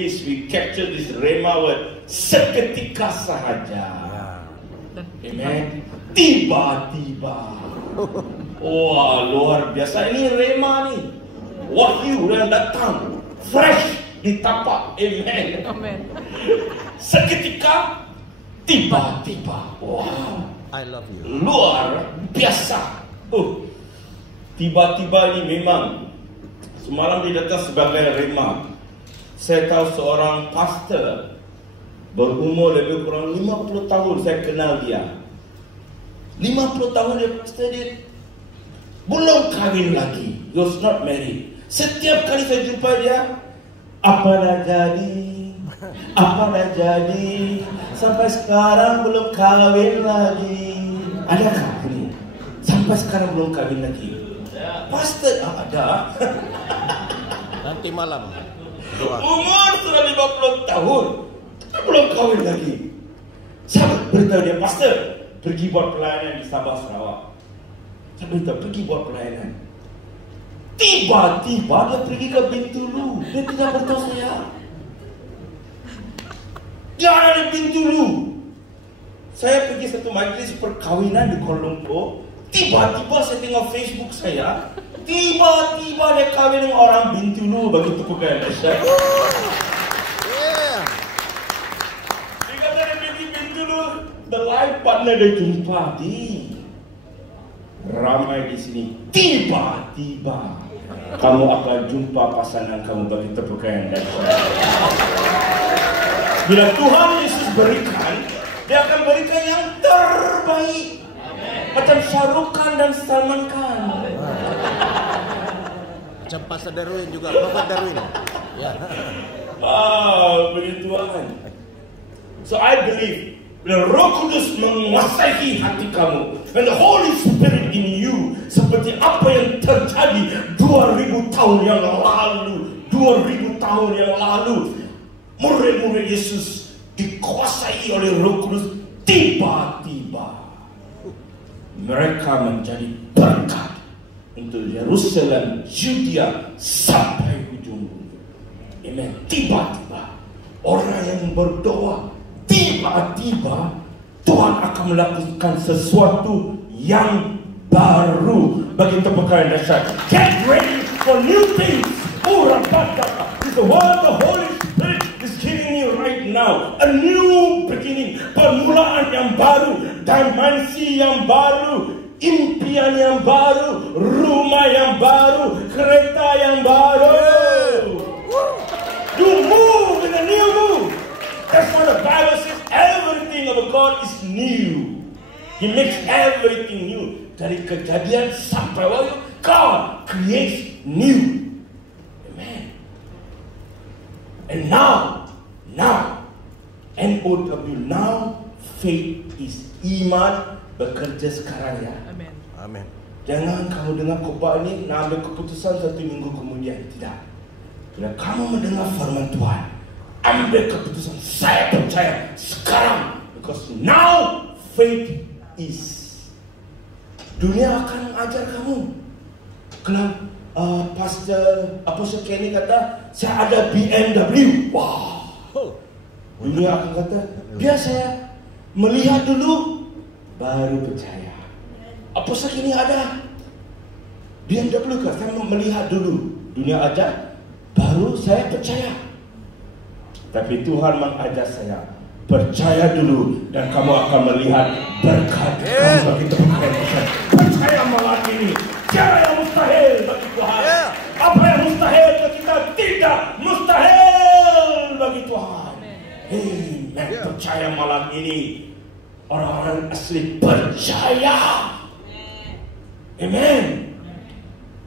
We capture this rema word seketika sahaja. Amen. Tiba-tiba. Wah, luar biasa. Ini rema nih. Wahyu yang datang fresh di tapak. Amen. Amen. Seketika, tiba-tiba. Wow. I love you. Luar biasa. Tiba-tiba ini memang semalam dia datang sebagai rema. Saya tahu seorang pastor berumur lebih kurang 50 tahun saya kenal dia. 50 tahun dia pastor, dia belum kahwin lagi. He was not married. Setiap kali saya jumpa dia, apa dah jadi? Apa dah jadi? Sampai sekarang belum kahwin lagi. Adakah ini? Sampai sekarang belum kahwin lagi. Pastor ada. Nanti malam. Umur sudah 50 tahun, belum kahwin lagi. Saya beritahu dia, pastor, pergi buat pelayanan di Sabah Sarawak. Saya beritahu, pergi buat pelayanan. Tiba-tiba dia pergi ke Bintulu. Dia tidak beritahu saya. Dia ada di Bintulu. Saya pergi satu majlis perkahwinan di Kuala Lumpur. Tiba-tiba saya tengok Facebook saya. Tiba-tiba dia kahwin dengan orang Bintulu. Begitu pegang dahsyat. Dia kata dia pergi Bintulu. The life partner dia jumpa di ramai di sini. Tiba-tiba kamu akan jumpa pasangan kamu. Begitu pegang dahsyat. Bila Tuhan Yesus berikan, dia akan berikan yang terbaik. Macam Shahrukh Khan dan Salman Khan. Macam Pastor Darwin juga, Prophet Darwin. Ya. Begitu Tuhan. So I believe bila Roh Kudus menguasai hati kamu, and the Holy Spirit in you, seperti apa yang terjadi 2000 tahun yang lalu, 2000 tahun yang lalu, murid-murid Yesus dikuasai oleh Roh Kudus. Tiba-tiba mereka menjadi berkat untuk Yerusalem, Judea sampai ujung bumi. Amen. Tiba-tiba orang yang berdoa, tiba-tiba Tuhan akan melakukan sesuatu yang baru bagi perkara yang dahsyat. Get ready for new things. Is the word the Holy Spirit is giving you right now. A new beginning. Permulaan yang baru. Dimensi yang baru. Impian yang baru. Rumah yang baru. Kereta yang baru. You move in a new move. That's what the Bible says. Everything of God is new. He makes everything new. Dari kejadian sampai wahyu, God creates new. Amen. And now, N-O-W, now faith is iman bekerja sekarang ya. Amen. Amen. Jangan kamu dengar khotbah ini nak ambil keputusan 1 minggu kemudian. Tidak. Bila kamu mendengar firman Tuhan, ambil keputusan. Saya percaya sekarang. Because now faith is. Dunia akan ajar kamu. Kalau Apostle Kenny kata, saya ada BMW. Wow. Dunia akan kata, biar saya melihat dulu, baru percaya. Apostle Kenny ada BMW kan? Saya melihat dulu. Dunia ajar, baru saya percaya. Tapi Tuhan mengajar saya, percaya dulu dan kamu akan melihat berkat. Kamu begitu percaya malam ini. Tiada yang mustahil bagi Tuhan. Apa yang mustahil bagi kita tidak mustahil bagi Tuhan. Amen. Percaya malam ini. Orang-orang asli percaya. Amen.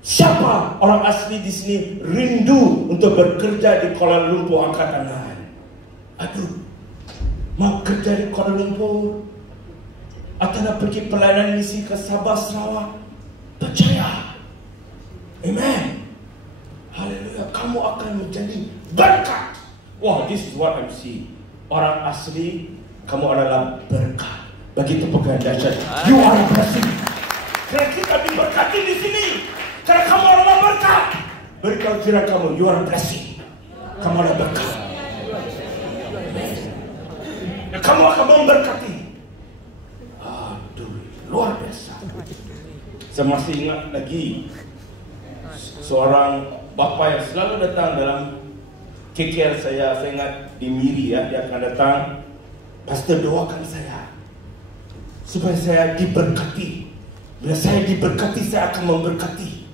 Siapa orang asli di sini rindu untuk bekerja di Kuala Lumpur? Angkat tangan. Aduh, mau kerja di Kuala Lumpur atau nak pergi pelayanan misi ke Sabah Sarawak? Percaya. Amen. Haleluya. Kamu akan menjadi berkat. Wah, this is what I'm seeing. Orang asli, kamu adalah berkat. Begitu pegang dahsyat. You are a blessing. Karena kita diberkati di sini. Karena kamu adalah berkat. Beritahu jiran kamu, you are a blessing. Kamu adalah berkat. Saya masih ingat lagi seorang bapa yang selalu datang dalam KKR saya ingat di Miri ya, dia akan datang, pastor doakan saya supaya saya diberkati. Bila saya diberkati, saya akan memberkati.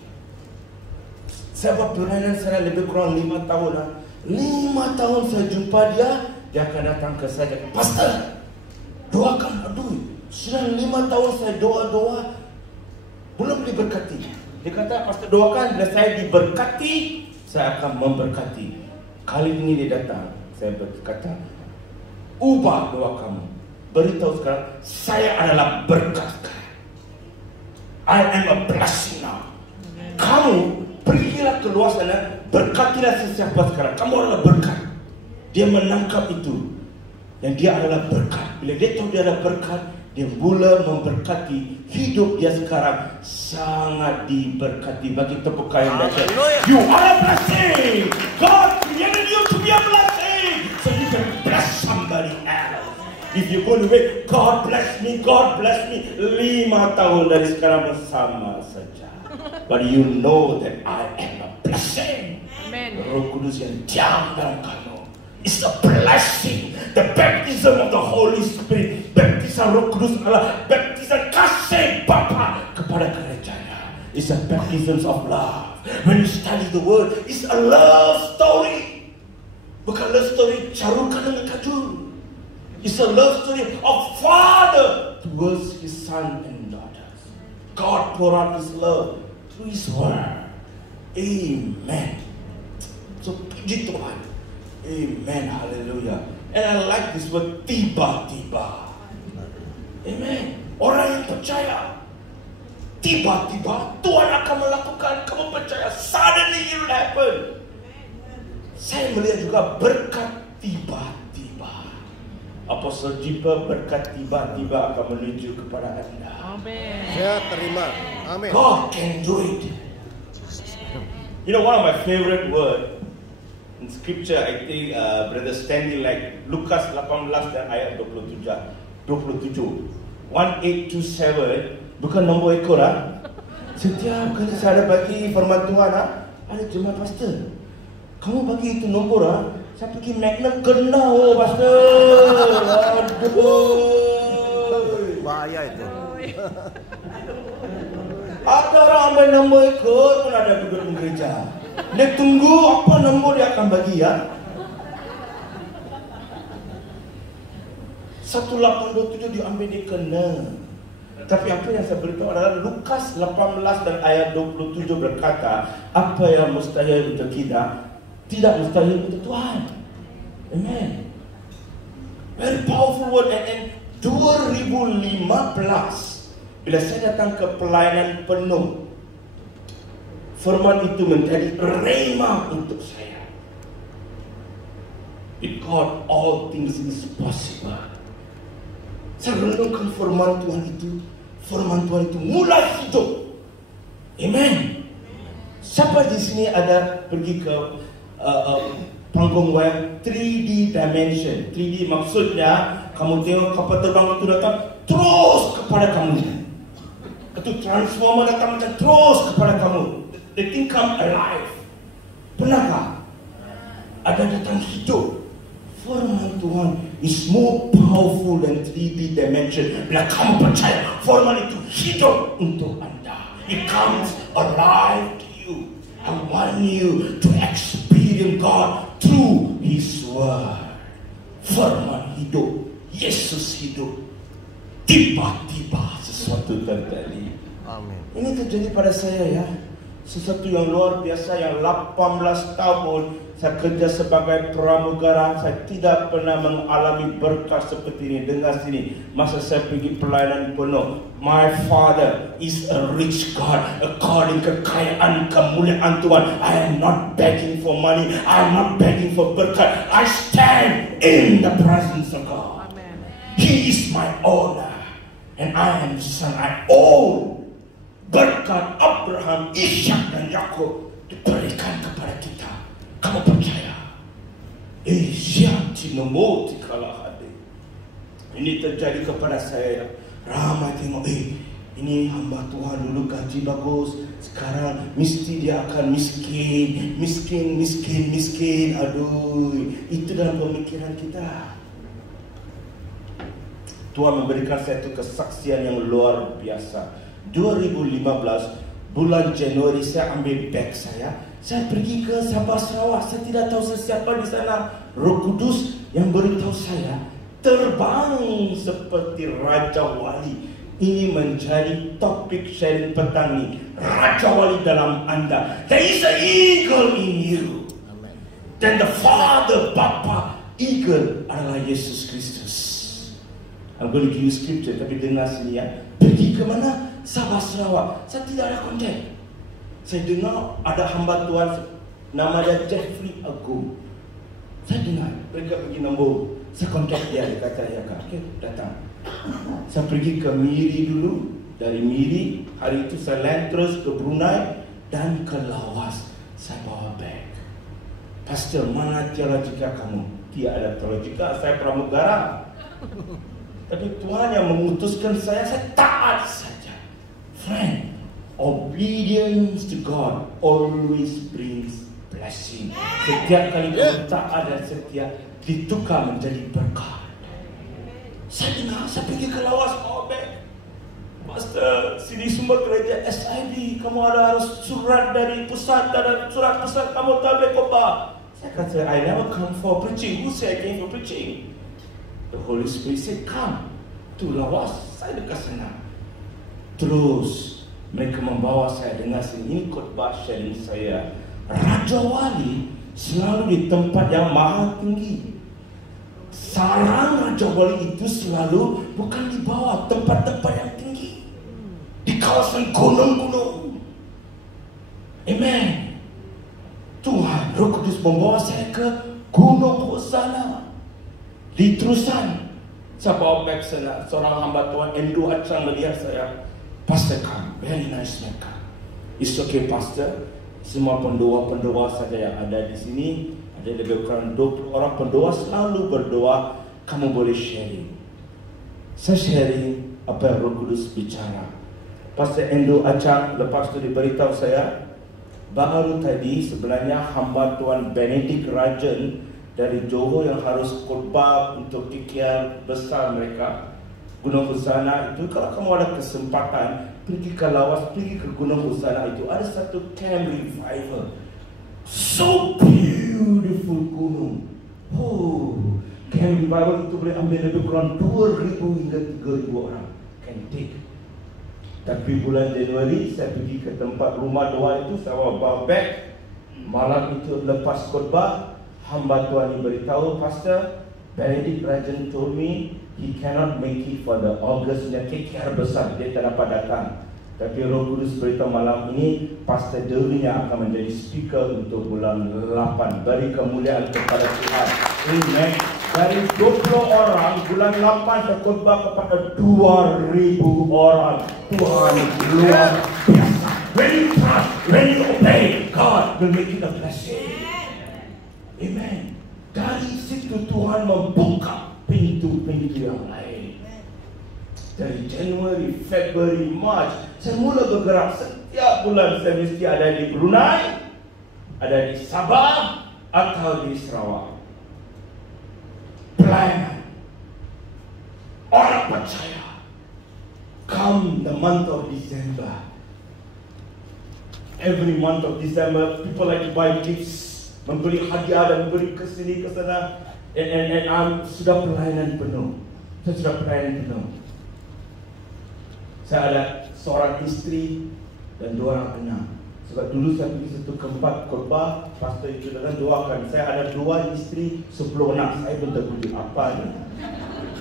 Saya buat pelayanan saya lebih kurang 5 tahun lah. 5 tahun saya jumpa dia, dia akan datang ke saya, pastor doakan. Aduh, sudah 5 tahun saya doa-doa belum diberkati. Dia kata, pastor doakan, bila saya diberkati, saya akan memberkati. Kali ini dia datang, saya berkata, ubah doa kamu. Beritahu sekarang, saya adalah berkat sekarang. I am a blessing now. Kamu pergilah keluar sana, berkatilah sesiapa sekarang. Kamu adalah berkat. Dia menangkap itu, dan dia adalah berkat. Bila dia tahu dia adalah berkat, dia mula memberkati. Hidup dia sekarang sangat diberkati. Bagi tepuk tangan mereka. You are a blessing. God created you to be a blessing, so you can bless somebody else. If you go away, God bless me, God bless me. 5 tahun dari sekarang bersama saja. But you know that I am a blessing. Amen. Roh Kudus yang diam dalam kamu. It's a blessing. The baptism of the Holy Spirit, baptisan Roh Kudus adalah baptisan kasih Bapa kepada kerajaan. It's a baptism of love. When you study the word, it's a love story. Bukan love story carukan dengan kajul. It's a love story of Father towards His Son and daughters. God poured out His love through His word. Amen. So puji Tuhan. Amen, hallelujah. And I like this word, tiba-tiba. Amen. Orang yang percaya, tiba-tiba Tuhan akan melakukan. Kamu percaya, suddenly it will happen. Saya melihat juga berkat tiba-tiba. Apostle Jipa, berkat tiba-tiba akan menuju kepada anda. Amen. Saya terima. Amin. God can do it. You know, one of my favorite words in scripture, I think Brother Stanley like Lukas 18 dan ayat 27. 1827 bukan nombor ekor lah. Setiap kali saya ada bagi firman Tuhan ada jemaat pastor, kamu bagi itu nombor saya pergi Magnum kena pastor. Aduh, Bahaya itu. ada orang ambil nombor ekor pun ada duduk di gereja. Dia tunggu apa nombor dia akan bagi ya. 1827 diambil dia kena. Tapi apa yang saya beritahu adalah Lukas 18 dan ayat 27 berkata, apa yang mustahil untuk kita tidak mustahil untuk Tuhan. Amen. Very powerful word. And 2015 bila saya datang ke pelayanan penuh, firman itu menjadi rema untuk saya. With God all things is possible. Saya renungkan firman Tuhan itu. Firman Tuhan itu mulai hidup. Amen. Siapa di sini ada pergi ke panggung wayang 3D dimension? 3D maksudnya kamu tengok kapal terbang itu datang terus kepada kamu. Itu transformer datang macam terus kepada kamu. The thing come alive. Pernahkah ada datang hidup? Firman Tuhan is more powerful than 3D dimension. Bila kamu percaya, firman itu hidup untuk anda. It comes alive to you. I want you to experience God through His word. Firman hidup, Yesus hidup. Tiba-tiba sesuatu terjadi. Amin. Ini terjadi pada saya ya. Sesuatu yang luar biasa, yang 18 tahun saya kerja sebagai pramugara, saya tidak pernah mengalami berkat seperti ini. Dengar sini, masa saya pergi pelayanan penuh, my Father is a rich God, according kekayaan kemuliaan Tuhan. I am not begging for money, I am not begging for berkat. I stand in the presence of God. Amen. He is my owner, and I am His son. I own berkat Abraham, Ishak dan Yakub diberikan kepada kita. Kamu percaya? Siap kalah hadir. Ini terjadi kepada saya. Ramai tengok, ini hamba Tuhan dulu gaji bagus, sekarang mesti dia akan miskin. Aduh, itu dalam pemikiran kita. Tuhan memberikan satu kesaksian yang luar biasa. 2015 bulan Januari saya ambil beg saya pergi ke Sabah Sarawak. Saya tidak tahu siapa di sana. Roh Kudus yang beritahu saya, terbang seperti Raja Wali. Ini menjadi topik sharing petang ini. Raja Wali dalam anda. There is an eagle in you. Amen. Dan the Father, Bapa, eagle adalah Yesus Kristus. I'm going to give you scripture, tapi dengar sini ya. Pergi ke mana? Sabah Sarawak. Saya tidak ada kontak. Saya dengar ada hamba Tuhan nama dia Jeffrey Agung. Saya dengar mereka pergi nombor. Saya kontak dia kata ya kak, okay, datang. Saya pergi ke Miri dulu. Dari Miri, hari itu saya land terus ke Brunei dan ke Lawas. Saya bawa beg. Pastor, mana teologika kamu? Tiada teologika, saya pramugara. Tapi Tuhan yang memutuskan saya taat saja. Friend, obedience to God always brings blessing. Setiap kali kamu taat dan setia, ditukar menjadi berkat. Saya dengar, saya pergi ke Lawas, Pastor, sini semua gereja SID, kamu harus surat dari pusat, ada surat pusat, kamu tak boleh khotbah. Saya kata, I never come for preaching. Who said I came for preaching? The Holy Spirit said, come to Lawas. Saya dekat sana. Terus mereka membawa saya dengar sini khotbah sharing saya. Raja Wali selalu di tempat yang maha tinggi. Sarang Raja Wali itu selalu bukan di bawah tempat-tempat yang tinggi, di kawasan gunung-gunung. Amen. Tuhan Roh Kudus membawa saya ke Gunung Hosana. Di terusan saya bawa back sana. Seorang hamba Tuhan Endo Acang melihat saya. Pastor, come, very nice man, come. It's okay, Pastor. Semua pendoa-pendoa saja yang ada di sini, ada lebih kurang 20 orang pendoa selalu berdoa. Kamu boleh sharing. Saya sharing apa yang Roh Kudus bicara. Pastor Endo Acang lepas itu diberitahu saya, baru tadi sebenarnya hamba Tuhan Benedict Rajan dari Johor yang harus khotbah untuk KKR besar mereka, Gunung Hosana itu. Kalau kamu ada kesempatan pergi ke Lawas, pergi ke Gunung Hosana itu, ada satu camp revival. So beautiful gunung. Camp revival itu boleh ambil lebih kurang 2,000 hingga 3,000 orang can take. Tapi bulan Januari saya pergi ke tempat rumah doa itu, saya bawa beg. Malam itu lepas khotbah, hamba Tuhan diberitahu, Pastor Benedict Rajan told me he cannot make it for the August KKR besar, dia tak dapat datang. Tapi Roh Kudus beritahu malam ini Pastor Derwin yang akan menjadi speaker untuk bulan 8. Beri kemuliaan kepada Tuhan. Amen. Dari 20 orang, bulan 8 saya khotbah kepada 2,000 orang. Tuhan luar biasa. When you trust, when you obey, God will make it a blessing. Amen. Dari situ Tuhan membuka pintu-pintu yang lain. Dari Januari, Februari, March, saya mula bergerak. Setiap bulan saya mesti ada di Brunei, ada di Sabah atau di Sarawak. Pelayanan. Orang percaya. Come the month of December. Every month of December, people like to buy gifts, membeli hadiah dan memberi ke sini ke sana. And I'm sudah pelayanan penuh. Saya sudah pelayanan penuh. Saya ada seorang istri dan 2 orang anak. Sebab dulu saya pergi satu tempat khotbah, pastor itu datang doakan. Saya ada 2 istri, 10 anak. Saya pun terkejut, apa ni?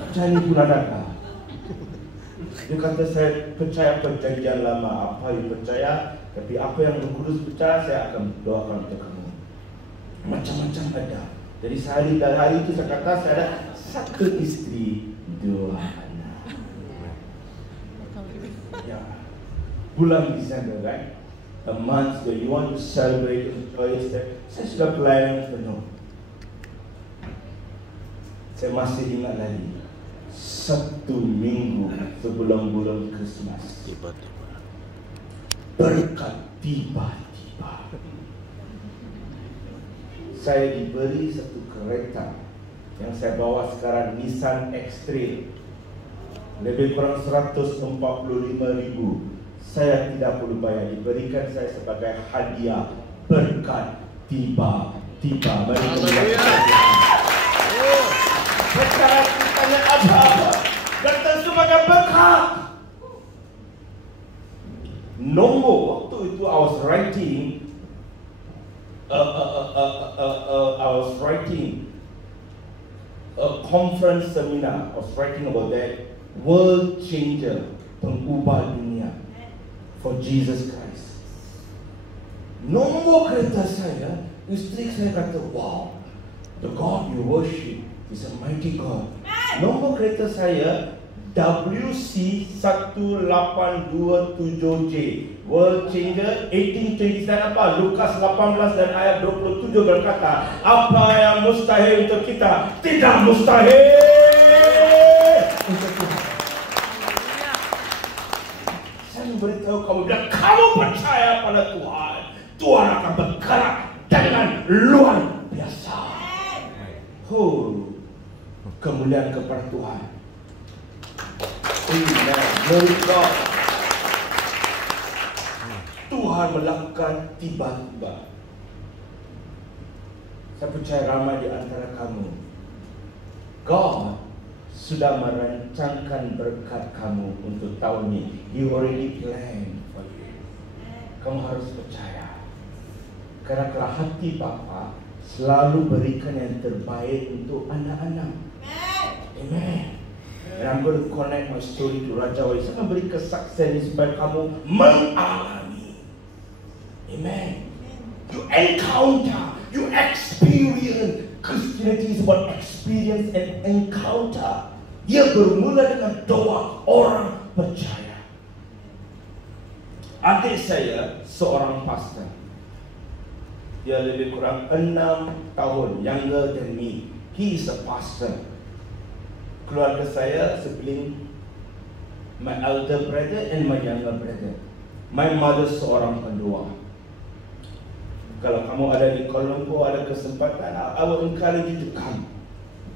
Macam ni pun adakah? Dia kata saya percaya perjanjian lama. Apa yang percaya? Tapi apa yang Roh Kudus percaya, saya akan doakan untuk kamu. Macam-macam ada. Jadi sehari dari hari itu saya kata saya ada 1 istri, 2 anak. Ya. Bulan Desember, right? A month that you want to celebrate and enjoy yourself. Saya sudah pelayanan penuh. Saya masih ingat lagi 1 minggu sebelum bulan Christmas, Tiba-tiba. berkat tiba-tiba. Saya diberi satu kereta yang saya bawa sekarang, Nissan X-Trail, lebih kurang 145,000. Saya tidak perlu bayar, diberikan saya sebagai hadiah berkat tiba-tiba. Sekarang tanya apa-apa, datang sebagai berkat. Nombor waktu itu I was writing a conference seminar. I was writing about that world changer, pengubah dunia for Jesus Christ. Nombor kereta saya, isteri saya kata, wow, the God you worship is a mighty God. Nombor kereta saya WC1827J, World Changer 1827. Apa? Lukas 18 dan ayat 27 berkata, apa yang mustahil untuk kita tidak mustahil untuk Tuhan. Saya memberitahu kamu, bila kamu percaya pada Tuhan, Tuhan akan bergerak dengan luar biasa. Kemuliaan kepada Tuhan. Amen. Glory to God. Tuhan melakukan tiba-tiba. Saya percaya ramai di antara kamu, God sudah merancangkan berkat kamu untuk tahun ini. He already planned for you. Kamu harus percaya. Karena kalau hati Bapa selalu berikan yang terbaik untuk anak-anak. Amen. And I'm going to connect my story to Raja Wali. Saya memberi kesaksian supaya kamu mengalami. Amen. You encounter, you experience. Christianity is about experience and encounter. Ia bermula dengan doa orang percaya. Adik saya seorang pastor. Dia lebih kurang 6 tahun younger than me. He is a pastor. Keluarga saya sibling, my elder brother and my younger brother. My mother seorang pendoa. Kalau kamu ada di Colombo, ada kesempatan, I will encourage you to come.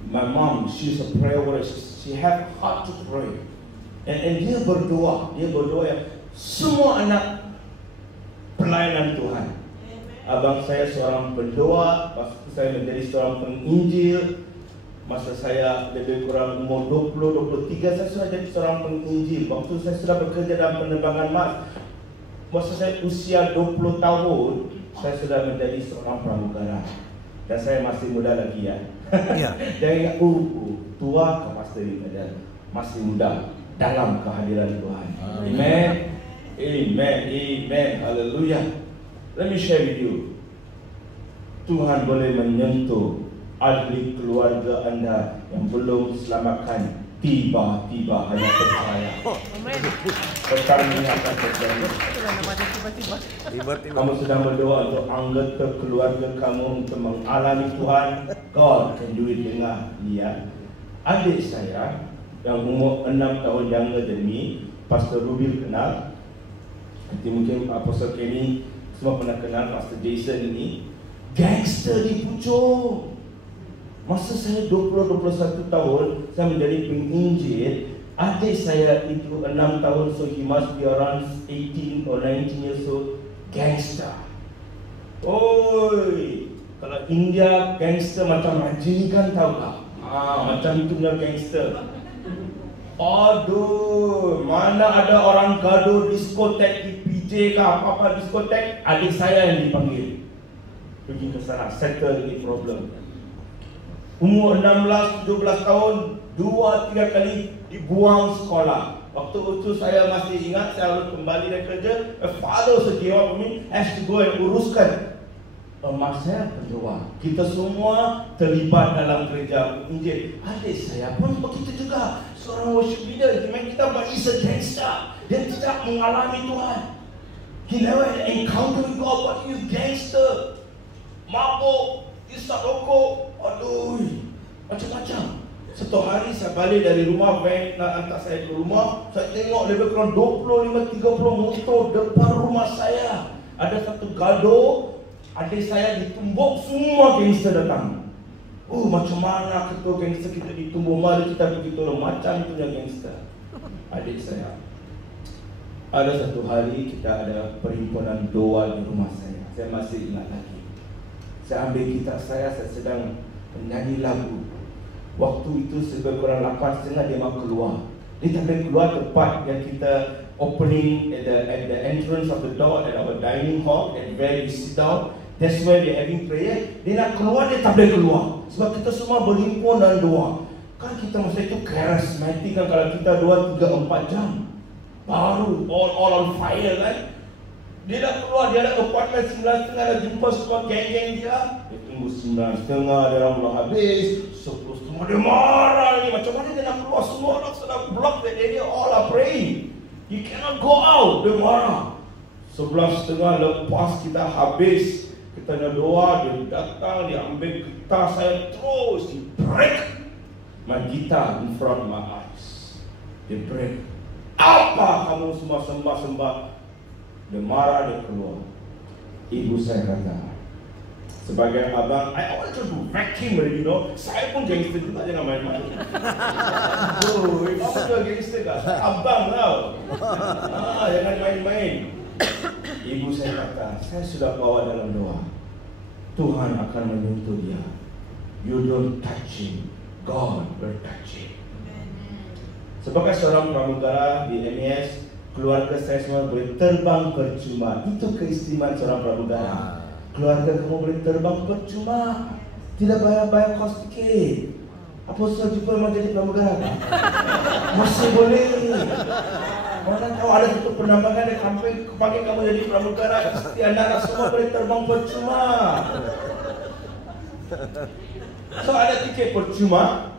My mom, she's a prayer warrior. She have heart to pray. And dia berdoa yang semua anak pelayanan Tuhan. Abang saya seorang pendoa, waktu saya menjadi seorang penginjil. Masa saya lebih kurang umur 20-23, saya sudah jadi seorang penginjil. Waktu saya sudah bekerja dalam penerbangan mas. Masa saya usia 20 tahun, saya sudah menjadi seorang pramugara. Dan saya masih muda lagi ya. Jangan ingat, tua ke pastor ini saja. Masih muda dalam kehadiran Tuhan. Amen. Amen. Amen. Hallelujah. Let me share with you. Tuhan boleh menyentuh ahli keluarga anda yang belum diselamatkan tiba-tiba hanya percaya. Pertanyaan akan terjadi. Kamu sedang berdoa untuk anggota keluarga kamu untuk mengalami Tuhan. God can do it dengan dia. Adik saya yang umur 6 tahun younger than me, Pastor Rubil kenal. Nanti mungkin Apostle Kenny semua pernah kenal Pastor Jason ini. Gangster di Puchong. Masa saya 20-21 tahun, saya menjadi penginjil. Adik saya itu 6 tahun, so he must be around 18 or 19 years old. Gangster. Oi, kalau India gangster macam Rajinikanth tahu tak? Macam itu punya gangster. Aduh, mana ada orang gaduh diskotek di PJ ke apa-apa diskotek, adik saya yang dipanggil. Pergi ke sana, settle the problem. Umur 16-17 tahun, 2-3 kali dibuang sekolah. Waktu itu saya masih ingat, saya harus kembali dari kerja. A father sejawab kami has to go and uruskan. Mak saya berdoa. Kita semua terlibat dalam gereja Injil. Adik saya pun begitu juga. Seorang worship leader. Kita is a gangster. Dia tidak mengalami Tuhan. He never had an encounter with God, but he is gangster. Mabuk, isap rokok, aduh, macam-macam. Saya Satu hari saya balik dari rumah, van nak hantar saya ke rumah. Saya tengok lebih kurang 25-30 motor depan rumah saya. Ada satu gaduh, adik saya ditumbuk, semua gangster datang. Macam mana ketua gangster kita ditumbuk? Mari kita pergi tolong. Macam itunya gangster adik saya. Ada satu hari kita ada perhimpunan doa di rumah saya. Saya masih ingat lagi. Saya ambil gitar saya sedang menyanyi lagu. Waktu itu lebih kurang 8:30 dia mau keluar. Dia tak boleh keluar tepat yang kita opening at the entrance of the door at our dining hall, and where we sit down. That's where we having prayer. Dia nak keluar, dia tak boleh keluar sebab kita semua berhimpun dan doa. Kan kita masa itu charismatic kan, kalau kita doa 3-4 jam baru all on fire kan. Dia dah keluar, dia dah appointment 9:30, dah jumpa semua geng-geng dia. Dia tunggu 9:30, dia dah mula habis. 10:30 dia marah ni. Macam mana dia nak keluar? Semua orang sedang block that area, all are praying. He cannot go out. Dia marah. 11:30 lepas kita habis, kita nak doa, dia datang, dia ambil gitar saya terus, dia break my guitar in front of my eyes. Dia break. Apa kamu semua sembah-sembah? Dia marah, dia keluar. Ibu saya kata, sebagai abang, I want to vacuum already, Saya pun gangster juga, jangan main-main. Kamu juga gangster kan? Abang tau. Jangan main-main. Ibu saya kata, saya sudah bawa dalam doa. Tuhan akan menyentuh dia. You don't touch him, God will touch him. Sebagai seorang pramugara di MES, keluarga saya semua boleh terbang percuma. Itu keistimewaan seorang pramugara. Keluarga kamu boleh terbang percuma, tidak bayar kos tiket. Apostol juga memang jadi pramugara kan? Masih boleh. Mana tahu ada satu penambangan yang sampai panggil kamu jadi pramugara, istri anak-anak semua boleh terbang percuma. So ada tiket percuma.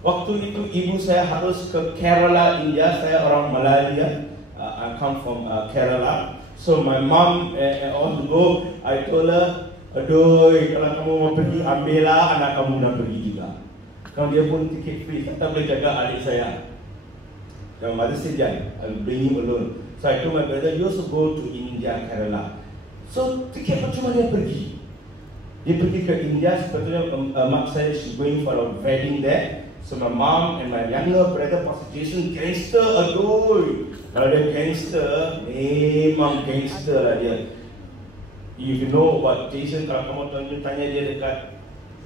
Waktu itu ibu saya harus ke Kerala, India. Saya orang Malaya. I come from Kerala. So my mom on the go, I told her, aduh, kalau kamu mau pergi, ambillah anak kamu nak pergi juga. Kalau dia pun tiket free, saya tak boleh jaga adik saya. Yang mother said, I'll bring him alone. So I told my brother, you also go to India, Kerala. So tiket percuma dia pergi. Dia pergi ke India, sebetulnya mak saya, she's going for a wedding there. So my mom and my younger brother, Pastor Jason, gangster, aduh. Kalau dia gangster, memang gangster lah dia. If you know what Jason, kalau kamu tanya dia dekat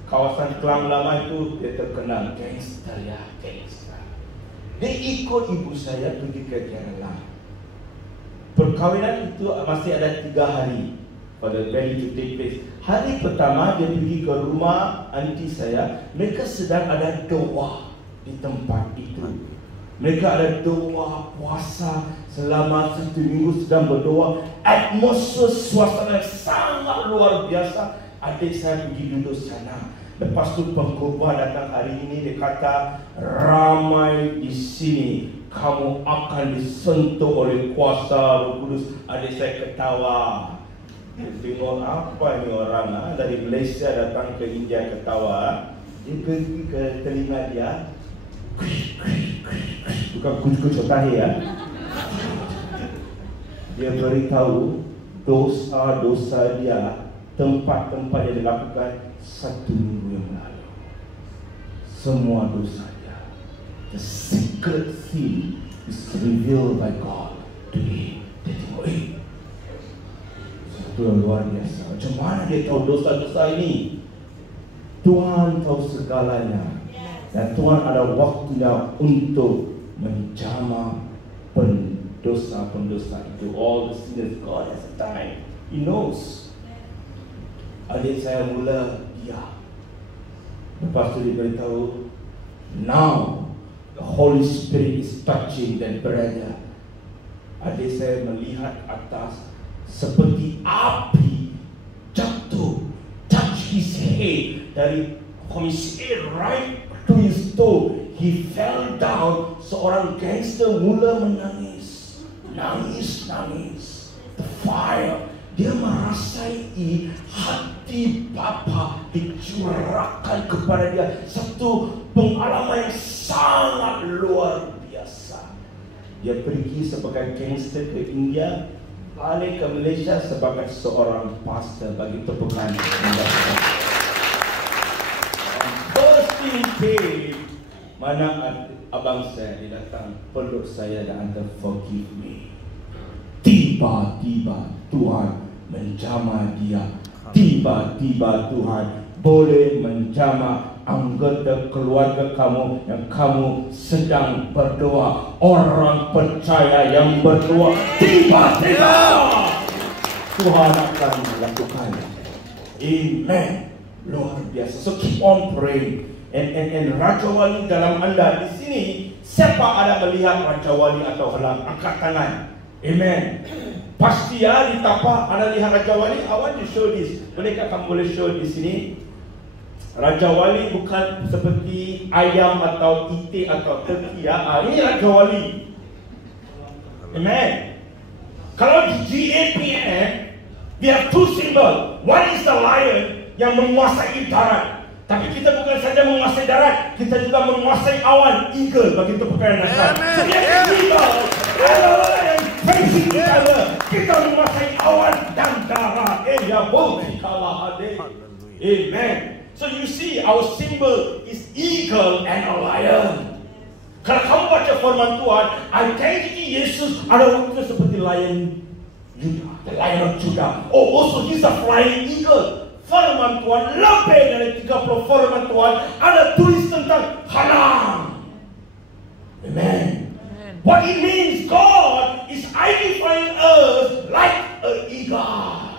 kawasan Kelang Lama itu, dia terkenal gangster ya, gangster. Dia ikut ibu saya pergi ke Kerala. Perkahwinan itu masih ada 3 hari for the wedding to take place. Hari pertama dia pergi ke rumah aunty saya. Mereka sedang ada doa di tempat itu. Mereka ada doa, puasa selama 1 minggu, sedang berdoa. Atmosfer suasana sangat luar biasa. Adik saya pergi duduk sana. Lepas tu pengkhotbah datang hari ini, dia kata, ramai di sini kamu akan disentuh oleh kuasa Roh Kudus. Adik saya ketawa. Tengok apa ini orang dari Malaysia datang ke India ketawa. Dia pergi ke telinga dia, bukan kucu-kucu tahi ya. Dia beritahu dosa-dosa dia, tempat-tempat yang dilakukan 1 minggu yang lalu. Semua dosa dia, the secret sin is revealed by God to him. Dia tengok, itu yang luar biasa. Macam mana dia tahu dosa-dosa ini? Tuhan tahu segalanya. Dan Tuhan ada waktunya untuk menjamah pendosa-pendosa itu. All the sinners, God has a time. He knows. Adik saya mula diam. Lepas tu dia beritahu, now the Holy Spirit is touching that brother. Adik saya melihat atas seperti api jatuh, touch his head, dari from his head right to his toe. He fell down. Seorang gangster mula menangis, nangis. The fire dia merasai hati Bapa dicurahkan kepada dia. Satu pengalaman yang sangat luar biasa. Dia pergi sebagai gangster ke India, balik ke Malaysia sebagai seorang pastor. Bagi tepukan. First thing came, mana abang saya, dia datang peluk saya dan kata, forgive me. Tiba-tiba Tuhan menjamah dia. Tiba-tiba Tuhan boleh menjamah anggota keluarga kamu yang kamu sedang berdoa. Orang percaya yang berdoa, tiba-tiba Tuhan akan melakukan. Amen. Luar biasa. So keep on praying. And Raja Wali dalam anda di sini, siapa ada melihat Raja Wali atau halang? Angkat tangan. Amen. Pasti ya di tapak ada lihat Raja Wali. I want to show this. Bolehkah kamu boleh show di sini? Raja Wali bukan seperti ayam atau itik atau turkey ya. Ini Raja Wali. Amen. Kalau di GAPN, we have two symbols. One is the lion yang menguasai darat. Tapi kita bukan saja menguasai darat, kita juga menguasai awan. Eagle bagi tepukan nasional. Kita menguasai awan dan darat. Amen. So you see, our symbol is eagle and a lion. Kalau kamu baca firman Tuhan, identity Yesus ada waktu seperti lion Judah, the lion of Judah. Oh, also he's a flying eagle. Firman Tuhan lebih dari 30 firman Tuhan ada tulis tentang halang. Amen. What it means, God is identifying us like an eagle.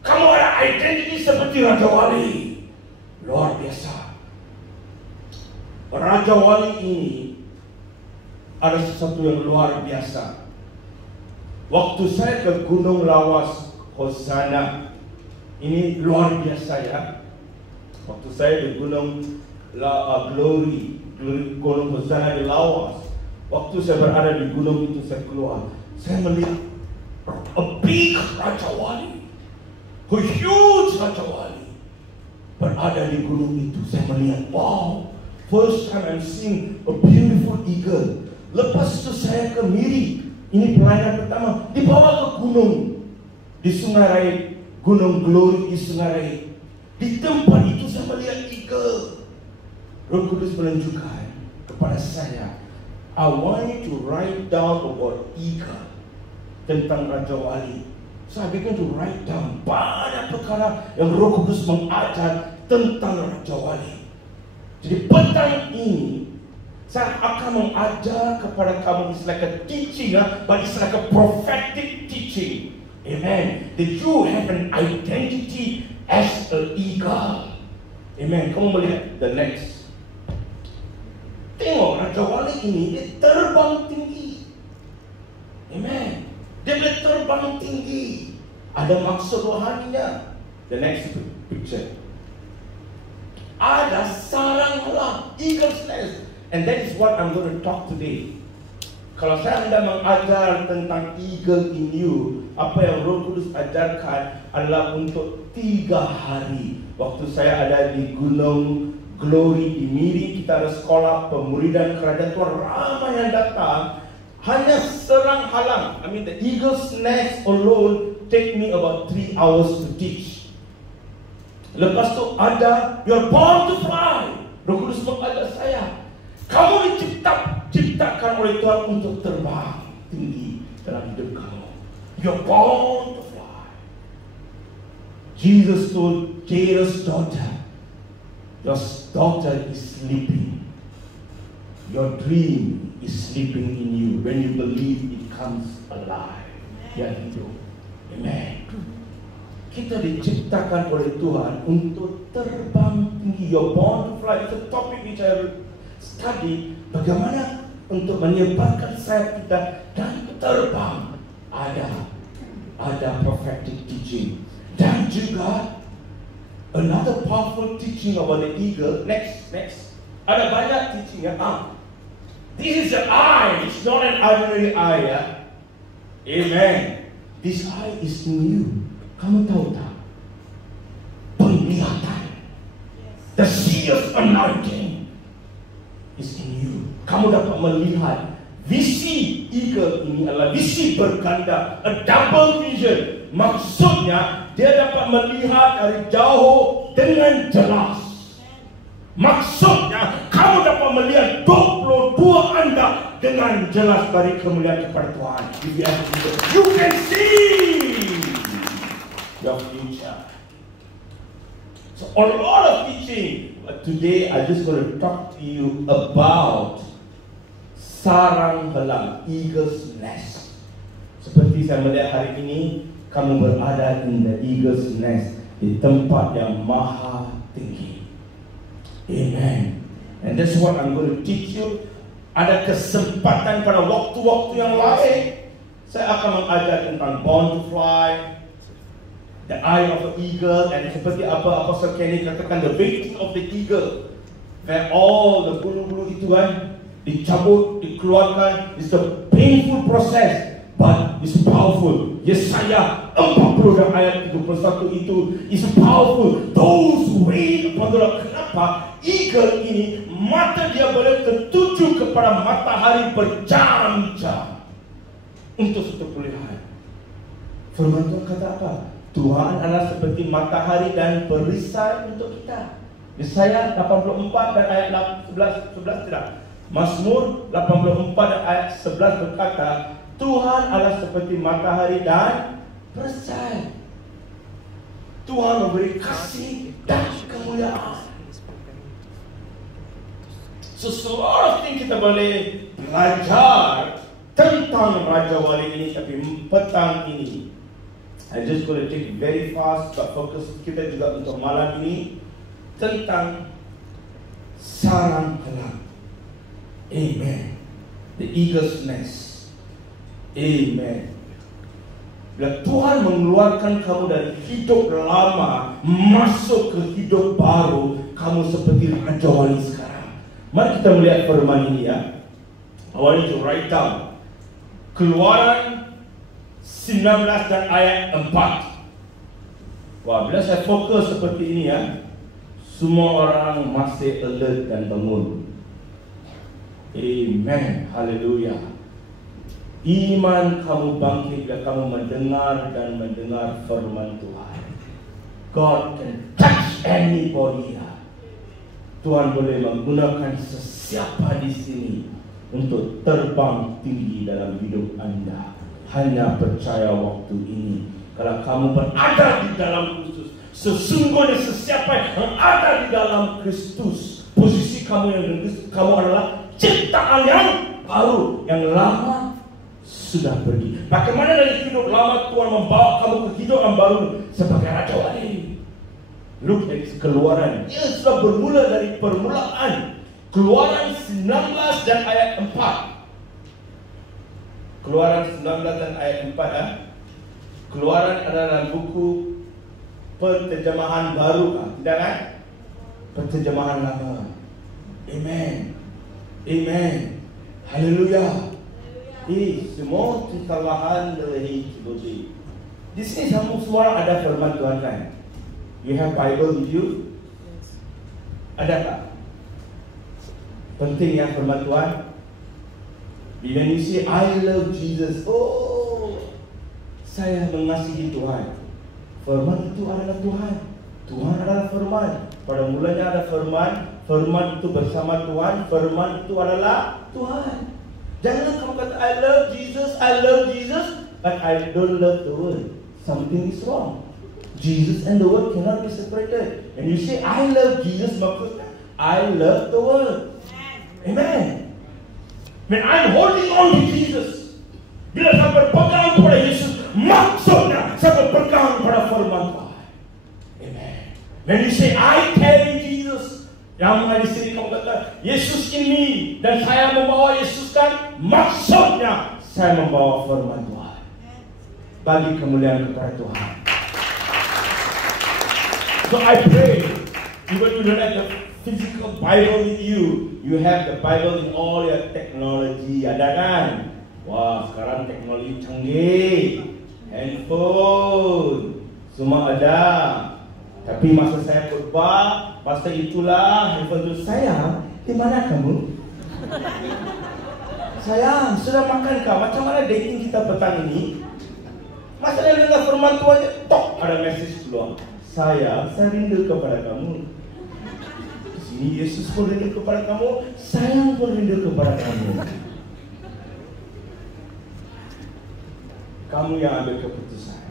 Kamu ada identity seperti Raja Wali. Luar biasa. Raja Wali ini ada sesuatu yang luar biasa. Waktu saya ke Gunung Lawas, Hosana, ini luar biasa ya. Waktu saya di Gunung Glory, Gunung Hosana di Lawas, waktu saya berada di gunung itu, saya keluar, saya melihat a big Raja Wali, a huge Raja Wali berada di gunung itu. Saya melihat, wow, first time I'm seeing a beautiful eagle. Lepas itu saya ke Miri, ini pelayanan pertama, dibawa ke gunung di Sungai Rai, Gunung Glory di Sungai Rai. Di tempat itu saya melihat eagle. Roh Kudus menunjukkan kepada saya, I want you to write down about eagle, tentang Raja Wali. So I began to write down banyak perkara yang Roh Kudus mengajar tentang Raja Wali. Jadi petang ini saya akan mengajar kepada kamu. It's like a teaching, but it's like a prophetic teaching. Amen. That you have an identity as an eagle. Amen. Kamu melihat the next. Tengok Raja Wali ini, dia terbang tinggi. Amen. Dia boleh terbang tinggi. Ada maksud rohaninya. The next picture. Ada sarang halang, eagle's nest. And that is what I'm going to talk today. Kalau saya hendak mengajar tentang eagle in you, apa yang Roh Kudus ajarkan adalah untuk 3 hari. Waktu saya ada di Gunung Glory di Miri, kita ada sekolah pemuridan kerajaan Tuhan, ramai yang datang. Hanya serang halang. I mean the eagle's nest alone take me about 3 hours to teach. Lepas tu ada you're born to fly. Roh Kudus mengajar saya, kamu diciptakan oleh Tuhan untuk terbang tinggi dalam hidup kamu. You're born to fly. Jesus told Jairus' daughter, your daughter is sleeping. Your dream is sleeping in you. When you believe, it comes alive. Ya hidup. Amen. Kita diciptakan oleh Tuhan untuk terbang tinggi. You're born to fly. It's a topic which I study. Bagaimana untuk menyebarkan sayap kita dan terbang. Ada prophetic teaching. Dan juga another powerful teaching about the eagle. Next. Ada banyak teaching ya. This is an eye. It's not an ordinary eye ya. Amen. This eye is in you. Kamu tahu tak? Penglihatan. The seer's anointing is in you. Kamu dapat melihat. Visi eagle ini adalah visi berganda, a double vision. Maksudnya dia dapat melihat dari jauh dengan jelas. Maksudnya kamu dapat melihat 22 Anda dengan jelas dari kemuliaan kepada Tuhan. You can see your future. So a lot of teaching, but today I just want to talk to you about sarang helang, eagle's nest. Seperti saya melihat hari ini, kamu berada in the eagle's nest, di tempat yang maha tinggi. Amen. And that's what I'm going to teach you. Ada kesempatan pada waktu-waktu yang lain, saya akan mengajar tentang born to fly, the eye of the eagle, and seperti apa Apostle Kenny katakan, the wings of the eagle, where all the bulu-bulu itu kan dicabut, dikeluarkan. It's a painful process, but it's powerful. Yesaya 40 dan ayat 31 itu is powerful. Those who read upon the Lord. Kenapa? Eagle ini mata dia boleh tertuju kepada matahari berjam-jam untuk satu pilihan. Firman Tuhan kata apa? Tuhan adalah seperti matahari dan perisai untuk kita. Yesaya 84 dan ayat 11 tidak. Mazmur 84 dan ayat 11 berkata, Tuhan adalah seperti matahari dan perisai. Tuhan memberi kasih dan kemuliaan. So seluruh thing kita boleh belajar tentang Raja Wali ini, tapi petang ini I just gonna take it very fast, but fokus kita juga untuk malam ini tentang sarang helang. Amen. The eagle's nest. Amen. Bila Tuhan mengeluarkan kamu dari hidup lama masuk ke hidup baru, kamu seperti Raja Wali sekarang. Mari kita melihat firman ini ya. I want you to write down. Keluaran 19 dan ayat 4. Wah, bila saya fokus seperti ini ya, semua orang masih alert dan bangun. Amen. Haleluya. Iman kamu bangkit bila kamu mendengar dan mendengar firman Tuhan. God can touch anybody. Tuhan boleh menggunakan sesiapa di sini untuk terbang tinggi dalam hidup Anda. Hanya percaya waktu ini. Kalau kamu berada di dalam Kristus, sesungguhnya sesiapa yang ada di dalam Kristus, posisi kamu yang Kristus, kamu adalah ciptaan yang baru, yang lama sudah pergi. Bagaimana dari hidup lama Tuhan membawa kamu ke hidup yang baru sebagai Raja Wali? Look at Keluaran. Dia sudah bermula dari permulaan. Keluaran 19 dan ayat 4. Keluaran 19 dan ayat 4 Keluaran adalah buku penterjemahan baru, tidak kan? Penterjemahan lama. Amen. Amen. Haleluya. Semua kesalahan dari Tuhan. Di sini semua ada firman Tuhan kan? You have Bible with you? Ada tak? Penting ya firman Tuhan. When you say I love Jesus, oh, saya mengasihi Tuhan. Firman itu adalah Tuhan. Tuhan adalah firman. Pada mulanya ada firman. Firman itu bersama Tuhan. Firman itu adalah Tuhan. Jangan kamu kata I love Jesus, but I don't love the word. Something is wrong. Jesus and the word cannot be separated. And you say I love Jesus, maksudnya I love the word. Amen. When I'm holding on to Jesus, bila saya berpegang kepada Yesus, maksudnya saya berpegang pada firman Tuhan. Amen. When you say I carry Jesus, yang di sini kamu kata Yesus ini dan saya membawa Yesus kan, maksudnya saya membawa firman Tuhan. Bagi kemuliaan kepada Tuhan. So I pray, even you don't have the physical Bible with you, you have the Bible in all your technology. Ada kan? Wah, sekarang teknologi canggih. Handphone semua ada. Tapi masa saya khutbah, masa itulah handphone itu, sayang, di mana kamu? Sayang, sudah makan kah? Macam mana dating kita petang ini? Masa dia dengar firman Tuhan, tok, ada message keluar. Sayang, saya rindu kepada kamu. Di sini Yesus pun rindu kepada kamu, sayang pun rindu kepada kamu. Kamu yang ambil keputusan.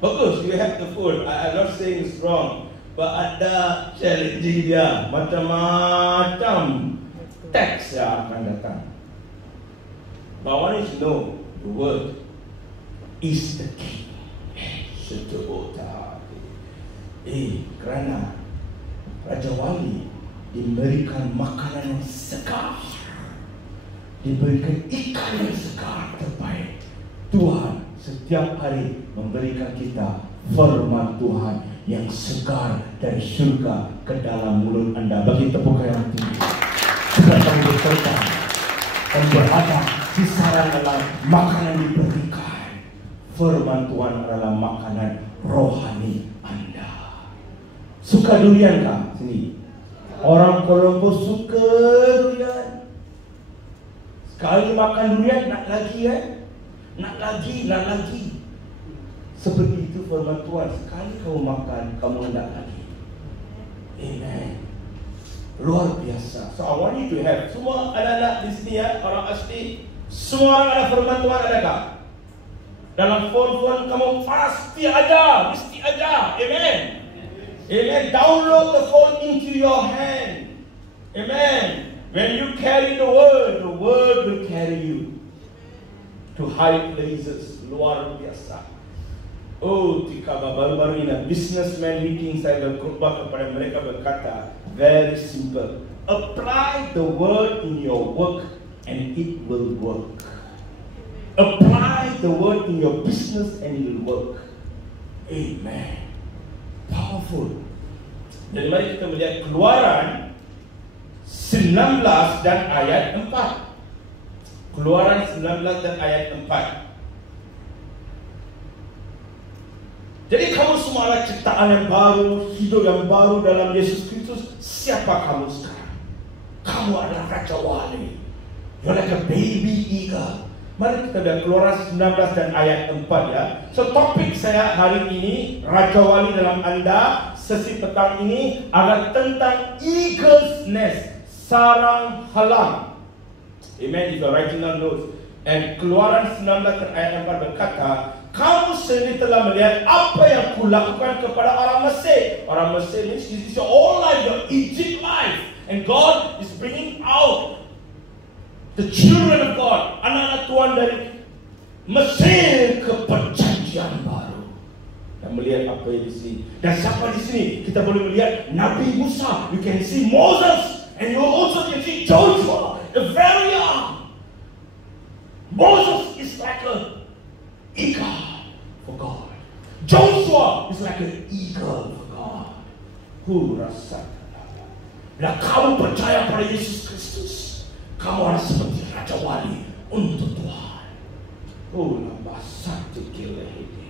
Bagus, you have the phone. I'm not saying it's wrong, but ada challenging dia. Macam-macam teks yang akan datang. But I want you to know, the word is the key. Kerana Raja Wali diberikan makanan yang segar, diberikan ikan yang segar terbaik. Tuhan setiap hari memberikan kita firman Tuhan yang segar dari surga ke dalam mulut anda. Bagi tepuk yang tinggi. Kita akan berserta dan berada di saran dalam makanan diberikan. Firman Tuhan adalah makanan rohani anda. Suka durian kah? Sini. Orang Kolombo suka durian. Sekali makan durian nak lagi kan? Nak lagi. Seperti itu firman Tuhan. Sekali kamu makan, kamu hendak lagi. Amen. Luar biasa. So I want you to have. Semua anak-anak di sini ya, orang asli, semua orang ada firman Tuhan, adakah? Dalam phone kamu pasti ada, mesti ada. Amen. Amen. Download the phone into your hand. Amen. When you carry the word will carry you to high places. Luar biasa. Oh, ketika baru-baru ini businessman meeting, saya berkhutbah kepada mereka berkata, very simple. Apply the word in your work and it will work. Apply the word in your business and it will work. Amen. Powerful. Jadi mari kita melihat Keluaran 19 dan ayat 4. Keluaran 19 dan ayat 4. Jadi kamu semua adalah ciptaan yang baru, hidup yang baru dalam Yesus Kristus. Siapa kamu sekarang? Kamu adalah Raja Wali. You're like a baby eagle. Mari kita lihat Keluaran 19 dan ayat 4 ya. So topik saya hari ini, Raja Wali dalam anda, sesi petang ini adalah tentang eagle's nest, sarang halang. Amen. If you're writing down notes. And Keluaran 19 dan ayat 4 berkata, kamu sendiri telah melihat apa yang kulakukan kepada orang Mesir. Orang Mesir means it's your old life, your Egypt life. And God is bringing out the children of God, anak-anak Tuhan dari Mesir ke perjanjian baru. Dan melihat apa yang di sini. Dan siapa di sini? Kita boleh melihat Nabi Musa. You can see Moses. And you also can see Joshua, the very young. Moses is like a eagle for God. Joshua is like an eagle for God. Who rasakan? Bila kamu percaya pada Yesus Kristus, kamu harus seperti Raja Wali untuk Tuhan. Oh, lama satu kilo ini.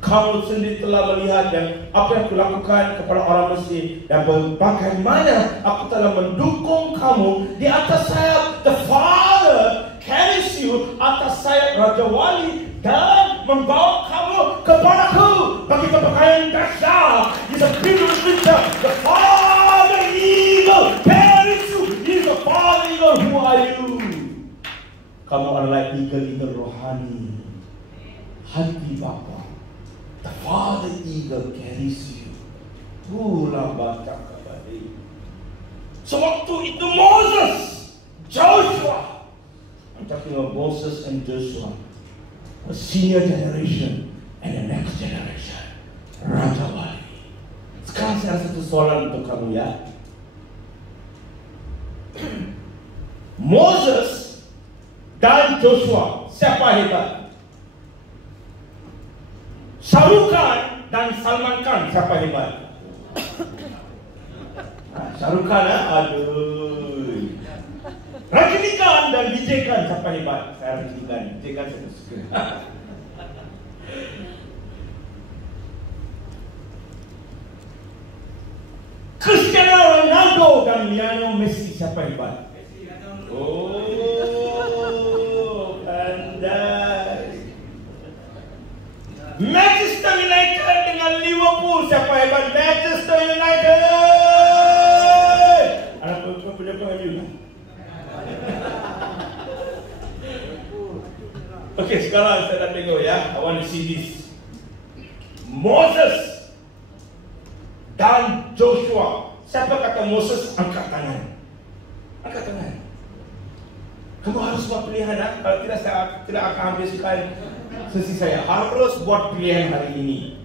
Kamu sendiri telah melihat dan apa yang kulakukan kepada orang Mesir dan bagaimana aku telah mendukung kamu di atas sayap. The Father carries you atas sayap Raja Wali dan membawa kamu kepadaku. Bagi pakaian dasar, is a beautiful picture. The Father Eagle carries you. He is the Father Eagle. Who are you? Kamu adalah eagle rohani. Hati Bapa. The Father Eagle carries you. Sewaktu itu Moses, Joshua. I'm talking about Moses and Joshua. The senior generation and the next generation. Raja Wali. Sekarang saya ada satu soalan untuk kamu ya. Moses dan Joshua, siapa hebat? Shahrukh dan Salman Khan, siapa hebat? Shahrukh Khan, aduh. Raja Rajinikan dan Vijaykan siapa hebat? Saya Rajinikan. Vijaykan saya suka. Cristiano Ronaldo dan Lionel Messi siapa hebat? Oh, pandai. Manchester United dengan Liverpool siapa hebat? Manchester United. Ada punya pengambil. Okey, sekarang saya nak tengok ya. I want to see this. Moses dan Joshua. Siapa kata Moses? Angkat tangan. Angkat tangan. Kamu harus buat pilihan. Kalau tidak, saya tidak akan habiskan sesi saya. Harus buat pilihan hari ini.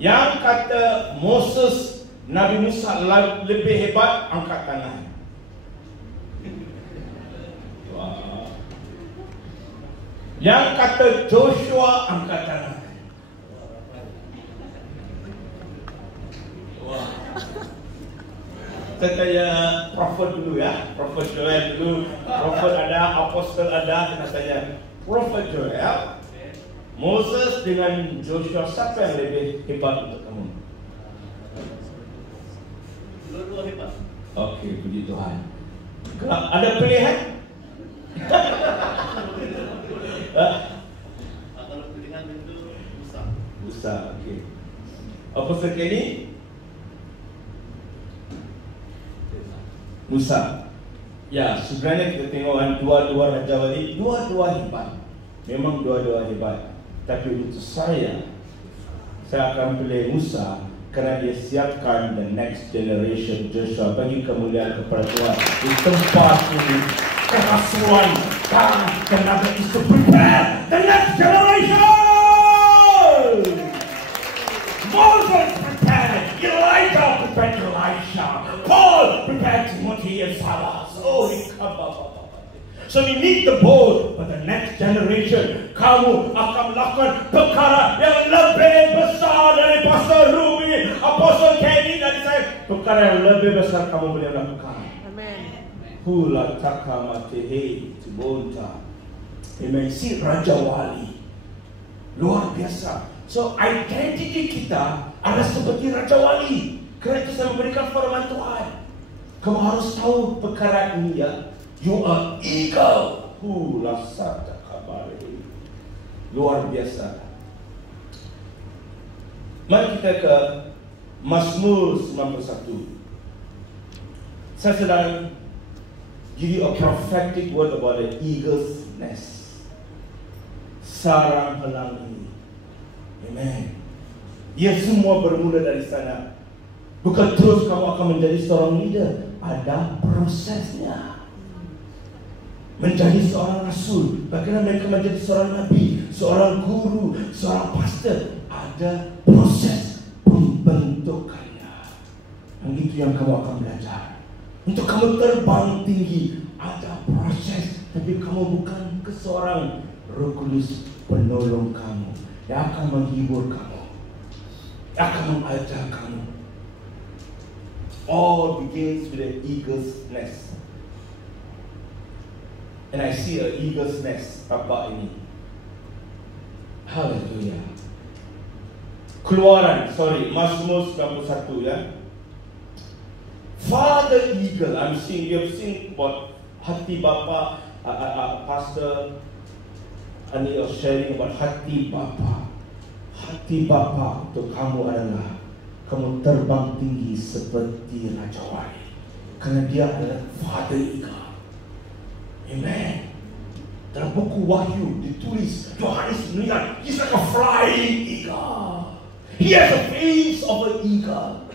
Yang kata Moses, Nabi Musa lebih hebat, angkat tangan. Yang kata Joshua, angkat tangan. Saya tanya prophet dulu ya. Prophet Joel dulu. Prophet ada, apostle ada. Saya tanya Prophet Joel, Moses dengan Joshua, siapa yang lebih hebat untuk kamu? Dua-dua hebat. Okey, puji Tuhan. Ada pilihan? Kalau pilihan itu Musa. Musa, okey. Apostle Kenny? Musa. Ya, sebenarnya kita tengok dua-dua Raja Wali, dua-dua hebat. Memang dua-dua hebat. Tapi untuk saya akan pilih Musa kerana dia siapkan the next generation Joshua, bagi kemuliaan kepada Tuhan. Di tempat ini kerasuan dan tenaga itu prepare the next generation. Moses prepared, Elijah prepared Elisha, Paul prepared Timothy and Silas. Oh, so we need the board for the next generation. Kamu akan melakukan perkara yang lebih besar dari Pastor Ruby, Apostle Kenny dan saya. Perkara yang lebih besar kamu boleh lakukan. Amen. Hula takamatehe tibonta. Amen. Si Raja Wali luar biasa. So identity kita ada seperti Raja Wali. Kerana itu saya memberikan firman Tuhan. Kamu harus tahu perkara ini ya. You are eagle. Hula satakabari. Luar biasa. Mari kita ke Mazmur 91. Saya sedang give you a prophetic word about the eagle's nest. Sarang elang ini. Amen. Ia semua bermula dari sana. Bukan terus kamu akan menjadi seorang leader. Ada prosesnya. Menjadi seorang rasul, bagaimana mereka menjadi seorang nabi, seorang guru, seorang pastor. Ada proses pembentukannya. Dan itu yang kamu akan belajar. Untuk kamu terbang tinggi, ada proses. Tapi kamu bukan seorang Roh Kudus penolong kamu yang akan menghibur kamu, yang akan mengajar kamu. All begins with an eagle's nest. And I see an eagle's nest tapak ini. Hallelujah. Mazmur 91 ya. Father eagle, you have seen what hati bapa, Pastor Anil sharing about hati bapa. Hati bapa untuk kamu adalah kamu terbang tinggi seperti Raja Wali. Kerana dia adalah Father eagle. Amen. Dalam buku Wahyu ditulis Yohanes melihat he's like a flying eagle. He has a face of an eagle.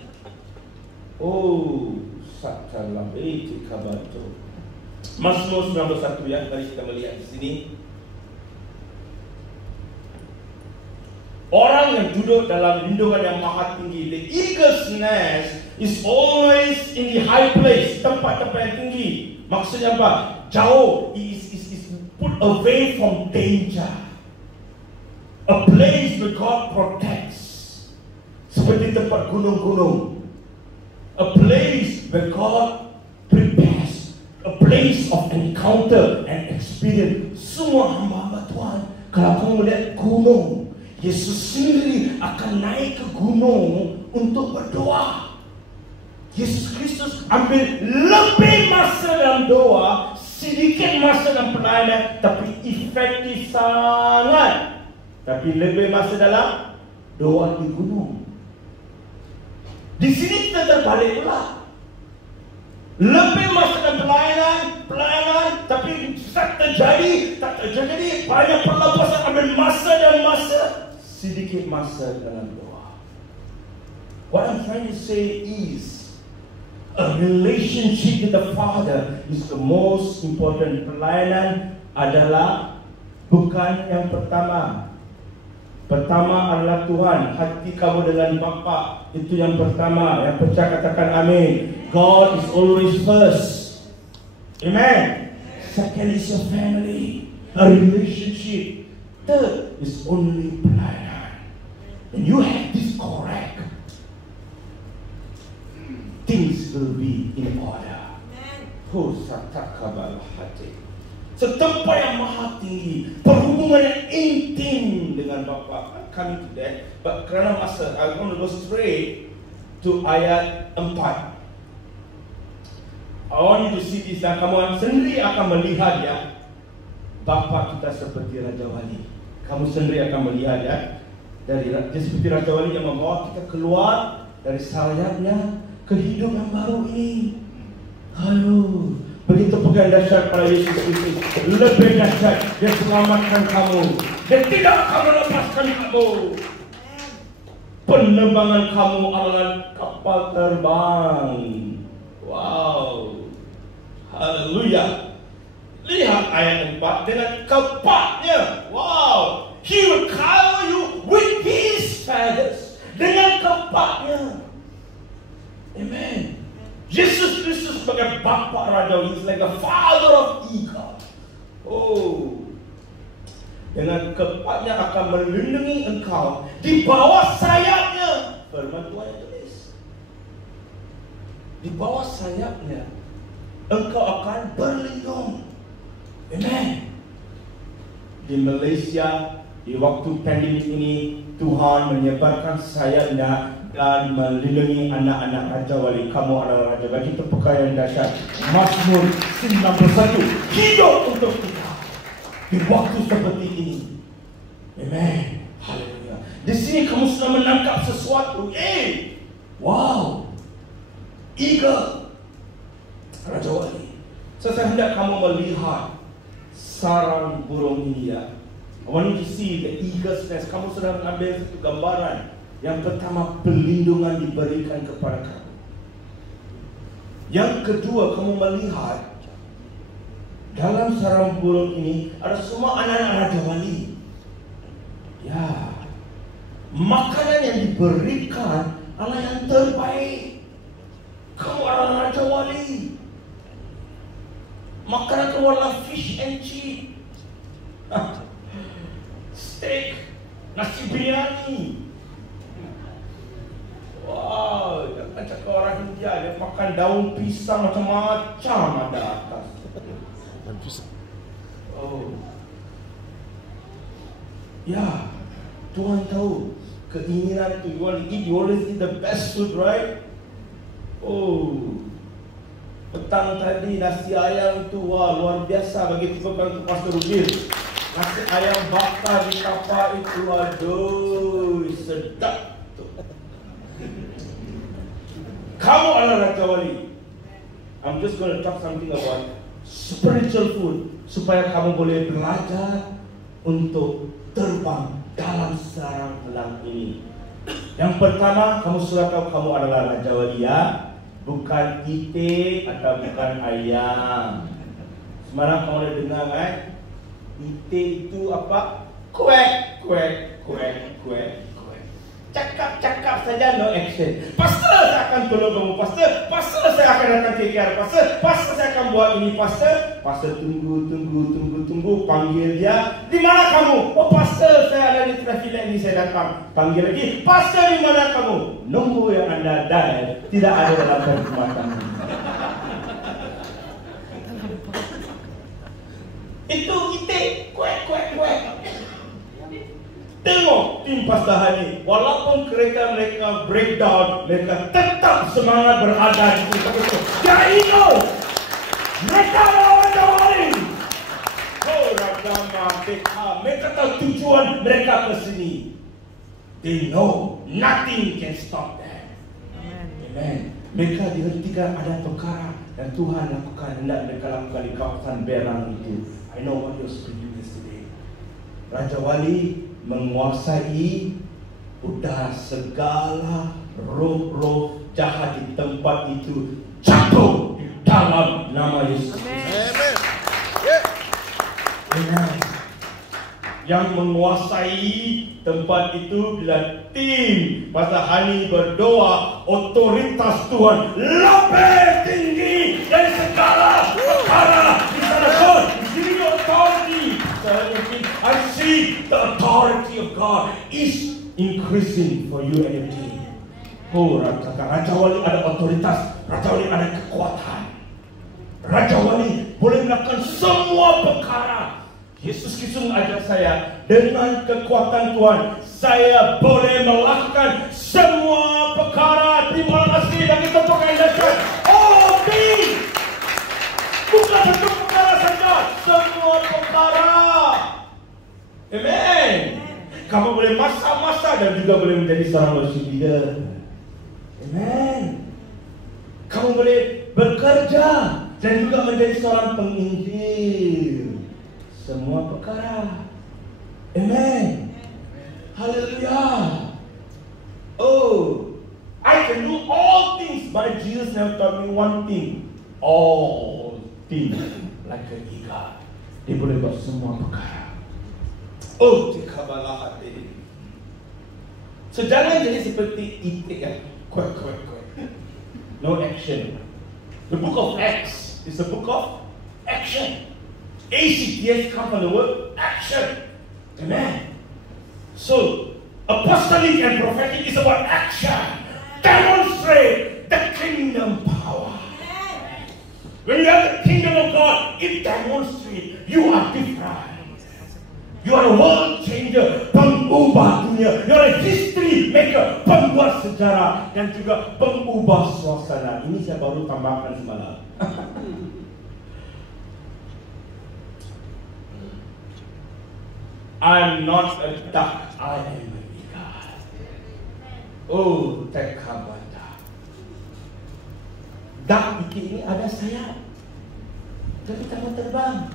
Oh, satalabeti kabato. Mazmur 91 ya, mari kita melihat di sini. Orang yang duduk dalam lindungan yang maha tinggi, the eagle's nest is always in the high place, tempat-tempat yang tinggi. Maksudnya apa? Jauh, is put away from danger. A place where God protects. Seperti tempat gunung-gunung. A place where God prepares. A place of encouragement. encounter and experience. Semua hamba-hamba Tuhan, kalau kamu melihat gunung, Yesus sendiri akan naik ke gunung untuk berdoa. Yesus Kristus ambil lebih masa dalam doa, sedikit masa dalam pelayanan, tapi efektif sangat. Tapi lebih masa dalam doa di gunung. Di sini kita terbalik pula. Lebih masa dalam pelayanan, tapi tak terjadi. Banyak perlepasan, ambil masa dan masa, sedikit masa dalam doa. What I'm trying to say is, a relationship with the Father is the most important. Pelayanan adalah bukan yang pertama. Pertama adalah Tuhan. Hati kamu dengan Bapa, itu yang pertama. Yang percaya katakan amin. God is always first. Amen. Second is your family, a relationship. Third is only pelayanan. And you have this correct, things will be in order. Setempat yang maha tinggi, perhubungan yang intim dengan Bapa. Coming to that, but kerana masa, I'm going to go straight to ayat 4. I want you to see this, dan kamu sendiri akan melihat ya, Bapa kita seperti Raja Wali. Kamu sendiri akan melihat ya, dia seperti Raja Wali yang membawa kita keluar dari sayapnya ke hidup yang baru ini. Halo, begitu pegang dahsyat pada Yesus Kristus. Lebih dahsyat, dia selamatkan kamu. Dia tidak akan melepaskan kamu. Penerbangan kamu adalah kapal terbang. Wow, haleluya. Lihat ayat 4 dengan kepaknya. Wow, He will cover you with His feathers. Dengan kepaknya. Amen. Yesus Kristus sebagai Bapa Raja, He's like a father of eagle. Oh, dengan kepaknya akan melindungi engkau. Di bawah sayapnya, firman Tuhan yang tulis, di bawah sayapnya engkau akan berlindung. Amen. Di Malaysia, di waktu pandemik ini, Tuhan menyebarkan sayapnya dan melindungi anak-anak Raja Wali. Kamu adalah Raja Wali. Itu perkara yang dahsyat. Mazmur 91 hidup untuk kita di waktu seperti ini. Amen. Haleluya. Di sini kamu sudah menangkap sesuatu. Wow, eagle, Raja Wali. Saya hendak kamu melihat sarang burung ini ya. I want you to see the eagle's nest. Kamu sudah mengambil satu gambaran. Yang pertama, perlindungan diberikan kepada kamu. Yang kedua, kamu melihat dalam sarang burung ini ada semua anak-anak Raja Wali. Ya, makanan yang diberikan adalah yang terbaik. Kamu adalah Raja Wali. Makanan keluarlah fish and chip, steak, nasi biryani. Wow, jangan cakap orang India, dia makan daun pisang macam-macam ada atas. Oh, ya, Tuhan tahu keinginan itu. You want to eat, you always eat the best food, right? Oh, petang tadi nasi ayam tu, wah luar biasa bagi tukang Pastor Rubin. Nasi ayam bakar di kapal itu, aduh, sedap. Kamu adalah Raja Wali. I'm just going to talk something about spiritual food, supaya kamu boleh belajar untuk terbang dalam sarang elang ini. Yang pertama, kamu sudah tahu kamu adalah Raja Wali ya, bukan itik atau bukan ayam. Semalam kamu dah dengar kan? Itik itu apa? Kuek, kuek, kuek, kuek. Cakap-cakap saja, no action. Pastor, saya akan tolong kamu. Pastor, saya akan datang ke KR. Pastor, saya akan buat ini. Pastor tunggu. Panggil dia. Di mana kamu? Oh, Pastor, saya ada di traffic light ini, saya datang. Panggil lagi. Pastor, di mana kamu? Nombor yang anda dial tidak ada dalam perkhidmatan. Itu itik, kuek. Tengok tim Pastor Hani, walaupun kereta mereka breakdown, mereka tetap semangat berada di situ. Dia ingat, mereka lawan Jawali. Oh, Ragama, mereka tahu tujuan mereka ke sini. They know nothing can stop them. Amen. Mereka dihentikan ada perkara dan Tuhan lakukan, hendak mereka lakukan di kawasan Berang itu. I know what you're speaking yesterday. Raja Wali menguasai udara, segala roh-roh jahat di tempat itu jatuh di dalam nama Yesus. Amen. Amen. Yang menguasai tempat itu bila tim Pastor Hani berdoa, otoritas Tuhan lebih tinggi dari segala perkara di sana. God is giving you authority. I see the authority of God is increasing for you and your team. Oh, Raja Wali ada otoritas, Raja Wali ada kekuatan. Raja Wali boleh melakukan semua perkara. Yesus Kristus mengajar saya, dengan kekuatan Tuhan, saya boleh melakukan semua perkara. Terima kasih dan kita pakai dasar. Oh, bukan satu perkara saja, semua perkara. Amen. Kamu boleh masak dan juga boleh menjadi seorang worship leader. Amen. Kamu boleh bekerja dan juga menjadi seorang penginjil. Semua perkara. Amen. Hallelujah. Oh, I can do all things, but Jesus never taught me one thing. All things, like an eagle. Dia boleh buat semua perkara. Oh, dikabalah hati. So jangan jadi seperti itik ya. Kuat. No action. The book of Acts is a book of action. ACTS comes from the word action. Amen. So, apostolic and prophetic is about action. Demonstrate the kingdom power. When you have the kingdom of God, it demonstrates you are different. You are a world changer, pengubah dunia. You are a history maker, pembuat sejarah dan juga pengubah suasana. Ini saya baru tambahkan semalam. I'm not a duck, I am a eagle. Oh, tekabata. Duck itik ini ada sayap, tapi tak mau terbang.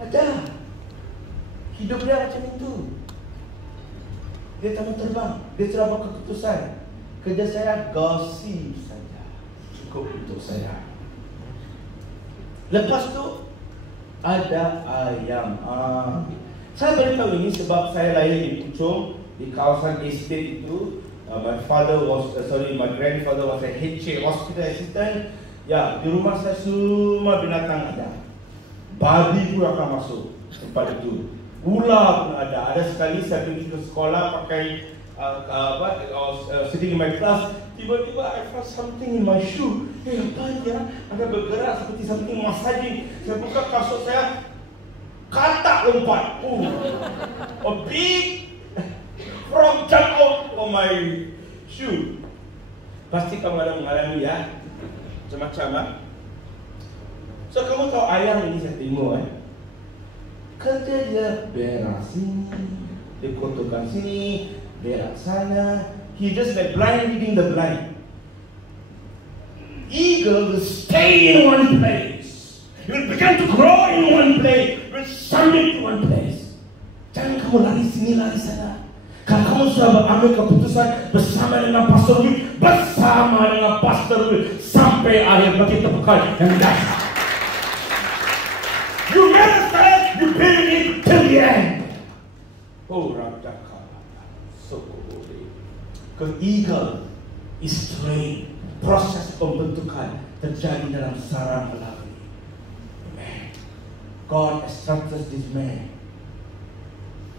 Ada. Hidup dia macam itu. Dia tak mau terbang. Dia terlalu keputusan. Kerja saya gosip saja. Cukup untuk saya. Lepas tu ada ayam. Saya beritahu ini sebab saya lahir di Puchong, di kawasan estate itu. My grandfather was a head hospital assistant. Ya, di rumah saya semua binatang ada. Babi pun akan masuk tempat itu. Ular pun ada. Ada sekali saya pergi ke sekolah pakai sitting in my class. Tiba-tiba I felt something in my shoe. Apa ya? Ada bergerak seperti something massaging. Saya buka kasut saya. Katak lompat. A big frog jump out of my shoe. Pasti kamu ada mengalami ya. Macam-macam. So kamu tahu ayam ini saya tengok kerja dia berak sini, dia kotorkan sini, berak sana. He just like blind leading the blind. Eagle will stay in one place. He will begin to grow in one place. He will submit to one place. Jangan kamu lari sini, lari sana. Kalau kamu sudah mengambil keputusan bersama dengan Pastor Will, bersama dengan Pastor Will sampai akhir, bagi tepukan yang dasar. You never start, you build it till the end. Oh, Radaka, so cool. Ke eagle is trained. Proses pembentukan terjadi dalam sarang alami. Man, God instructed this man.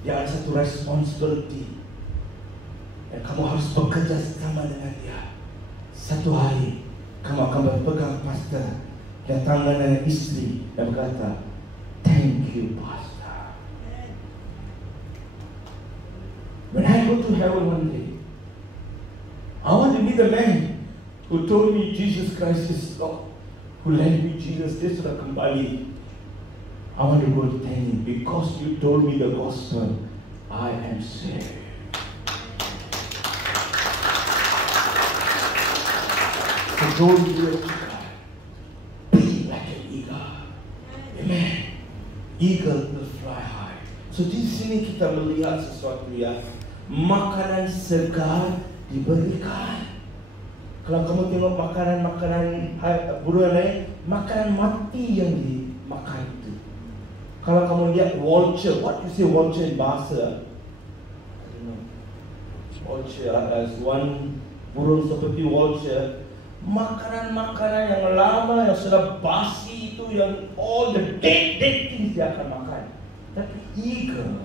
Dia ada satu responsibility. Dan kamu harus bekerja sama dengan dia. Satu hari kamu akan berpegang pastor, datang dengan istri dan berkata, Thank you, Pastor. When I go to heaven one day, I want to be the man who told me Jesus Christ is Lord, who led me Jesus. Dia sudah kembali. I want to go to thank Him because you told me the gospel. I am saved. So don't do it. Be like an eagle. Amen. Eagle will fly high. So di sini kita melihat sesuatu ya. Makanan segar diberikan. Kalau kamu tengok makanan-makanan burung lain, makanan mati yang dimakan itu. Kalau kamu lihat vulture, what you say vulture in bahasa? I don't know. Vulture as one burung seperti vulture. Makanan-makanan yang lama, yang sudah basi itu, yang all the dead things dia akan makan. Tapi eagle,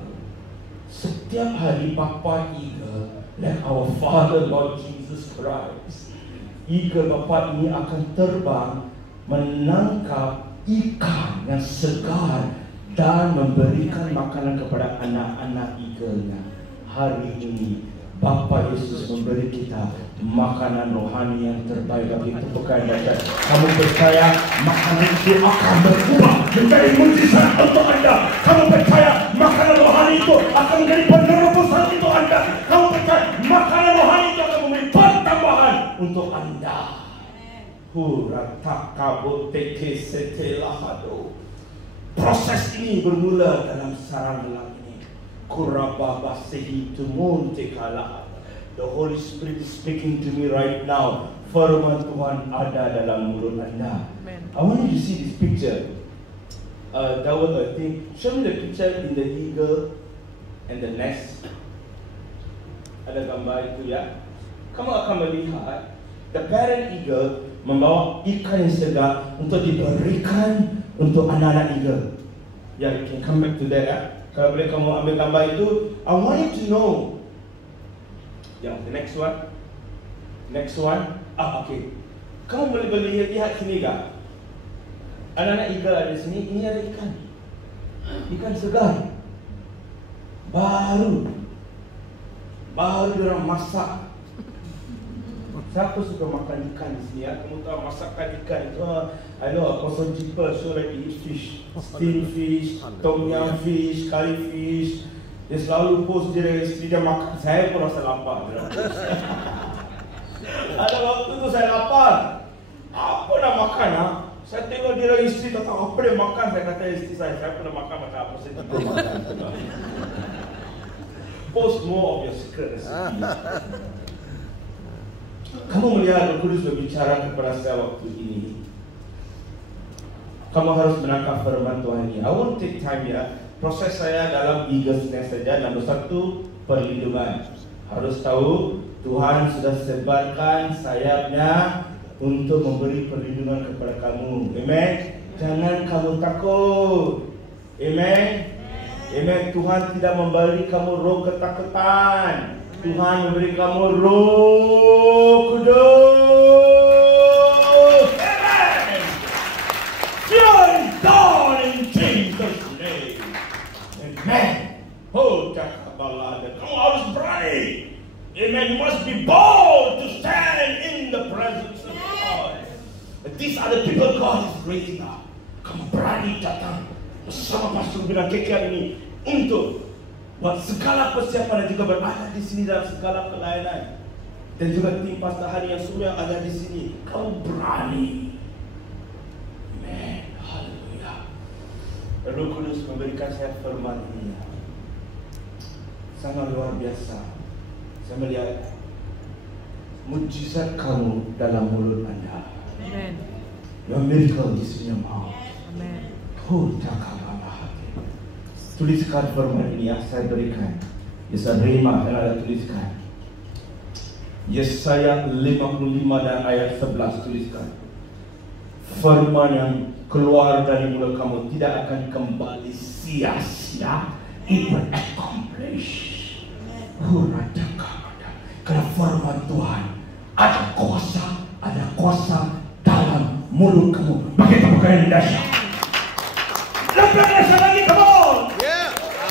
setiap hari Bapa eagle, like our Father Lord Jesus Christ, eagle Bapa ini akan terbang menangkap ikan yang segar dan memberikan makanan kepada anak-anak eagle-nya. Hari ini Bapa Yesus memberi kita makanan rohani yang terbaik bagi tubuh kita. Kamu percaya makanan itu akan berubah menjadi mujizat untuk anda? Kamu percaya makanan rohani itu akan menjadi penerobosan untuk anda? Kamu percaya makanan rohani itu akan memberi pertambahan untuk anda? Proses ini bermula dalam sarang lelang ini. The Holy Spirit is speaking to me right now. Firman Tuhan ada dalam mulut anda. I want you to see this picture. That was, I think, show me the picture in the eagle and the nest. Ada gambar itu ya. Kamu akan melihat the parent eagle membawa ikan yang segar untuk diberikan untuk anak-anak eagle. Ya, you can come back to that ya. Kalau boleh kamu ambil gambar itu, I want you to know. Yang the next one. Next one. Okay. Kamu boleh lihat sini tak? Anak-anak eagle ada sini. Ini ada ikan. Ikan segar. Baru diorang masak. Siapa suka makan ikan di sini ya? Kamu tahu masakan ikan itu? I know a person people so like to eat fish, steamed fish, tom yum fish, curry fish. Dia selalu post dia isteri dia makan. Saya pun rasa lapar. Ada waktu tu saya lapar. Apa nak makan ah? Saya tengok dia isteri tak tahu apa dia makan. Saya kata isteri saya pun nak makan macam apa saya tiba makan. Post more of your secret recipe. Kamu melihat Roh Kudus berbicara kepada saya waktu ini. Kamu harus menangkap firman Tuhan ini. I won't take time ya. Proses saya dalam eagle's nest saja. Nombor 1, perlindungan. Harus tahu Tuhan sudah sebarkan sayapnya untuk memberi perlindungan kepada kamu. Amen. Jangan kamu takut. Amen. Amen. Tuhan tidak memberi kamu roh ketakutan. Tuhan memberi kamu Roh Kudus. Amen. Fear is gone in Jesus' name. Amen. Oh, Jakabalada. Kamu harus berani. Amen. You must be bold to stand in the presence of God. These are the people God is raising up. Kamu berani datang bersama Pastor Bilang KKR ini untuk buat segala persiapan dan juga berada di sini dalam segala pelayanan. Dan juga tim Pastor Hani yang semua yang ada di sini. Kamu berani. Amen. Haleluya. Roh Kudus memberikan saya firman ini. Sangat luar biasa. Saya melihat mujizat kamu dalam mulut anda. Amen. Your miracle is in your mouth. Amen. Oh, cakap hati. Tuliskan firman ini yang saya berikan. Yesaya Rema yang ada tuliskan. Yesaya 55 dan ayat 11 tuliskan. Firman yang keluar dari mulut kamu tidak akan kembali sia-sia. It will accomplish. Karena firman Tuhan ada kuasa dalam mulut kamu. Bagi tepuk tangan yang dahsyat. Revelation lagi, come on.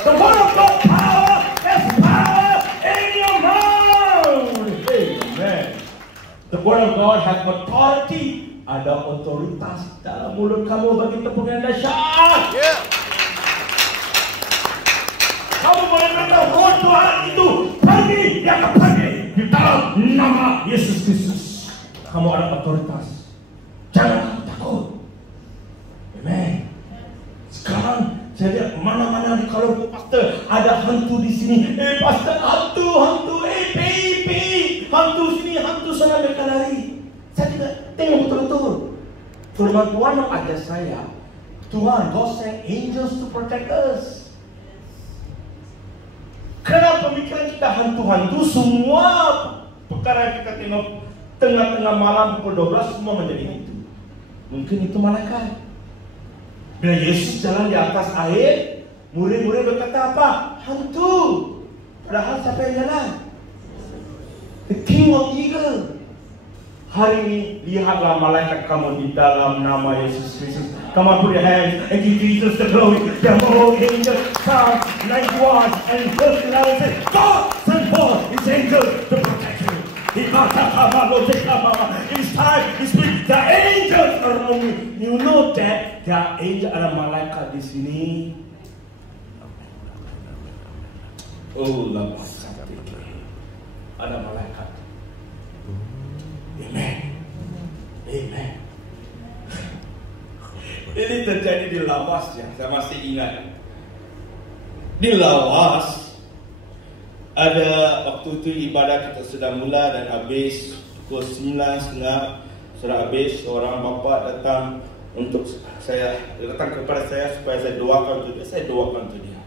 The word of God power has power in your mouth. Amen. The word of God has authority. Ada otoritas dalam mulut kamu. Bagi tepuk yang dahsyat. Kamu boleh kata roh Tuhan itu pergi, dia akan pergi di dalam nama Yesus Kristus. Kamu ada otoritas. Jangan takut. Amen. Sekarang saya lihat mana-mana di kalau pastor ada hantu di sini. Pastor, hantu, baby, hantu sini, hantu sana, mereka lari. Saya tidak tengok betul-betul. Firman Tuhan yang ajar saya, Tuhan, God send angels to protect us. Kenapa pemikiran kita hantu-hantu? Semua perkara yang kita tengok tengah-tengah malam pukul 12 semua menjadi hantu. Mungkin itu malaikat. Bila Yesus jalan di atas air, murid-murid berkata apa? Hantu. Padahal siapa yang jalan? The King of Eagle. Hari ini lihatlah malaikat kamu di dalam nama Yesus Kristus. Come on, put your hands and give Jesus the glory. The whole angel Psalm 91 and verse 11 says, God sent forth His angels to protect you. It's time to speak. The angels around you. You know that there are angels, ada malaikat di sini. Oh, lama sakit. Ada malaikat. Amen. Amen. Ini terjadi di Lawas ya, saya masih ingat. Di Lawas ada waktu itu ibadah kita sudah mula dan habis pukul 9.30 sudah habis. Seorang bapa datang untuk saya, datang kepada saya supaya saya doakan untuk dia. Saya doakan untuk dia.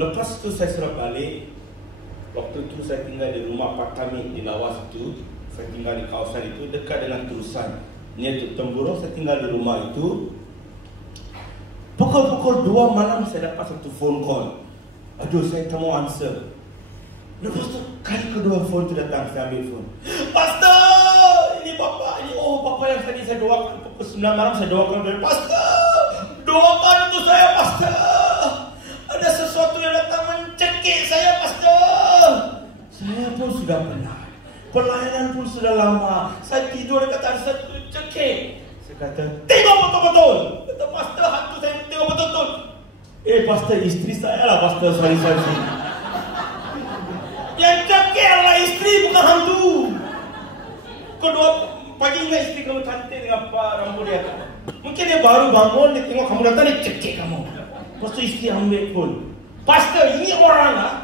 Lepas itu saya sudah balik. Waktu itu saya tinggal di rumah Pak kami di Lawas itu. Saya tinggal di kawasan itu dekat dengan Terusan. Ini itu Temburong, saya tinggal di rumah itu. Pukul 2 malam saya dapat satu phone call. Aduh, saya tak mau answer. Lepas tu kali kedua phone tu datang, saya ambil phone. Pastor, ini bapa, ini bapa yang tadi saya doakan pukul 9 malam saya doakan dari Pastor. Doakan untuk saya, Pastor. Ada sesuatu yang datang mencekik saya, Pastor. Saya pun sudah penat. Pelayanan pun sudah lama. Saya tidur dekat atas satu cekik. Saya kata, tengok betul-betul. Kata Pastor, hantu saya tengok betul-betul. Pastor, isteri saya lah, Pastor. Sorry. Yang cekik adalah isteri, bukan hantu. Kedua, pagi ingat isteri kamu cantik dengan apa rambut dia. Mungkin dia baru bangun, dia tengok kamu datang, dia cekik kamu. Lepas tu isteri ambil pun. Pastor, ini orang lah.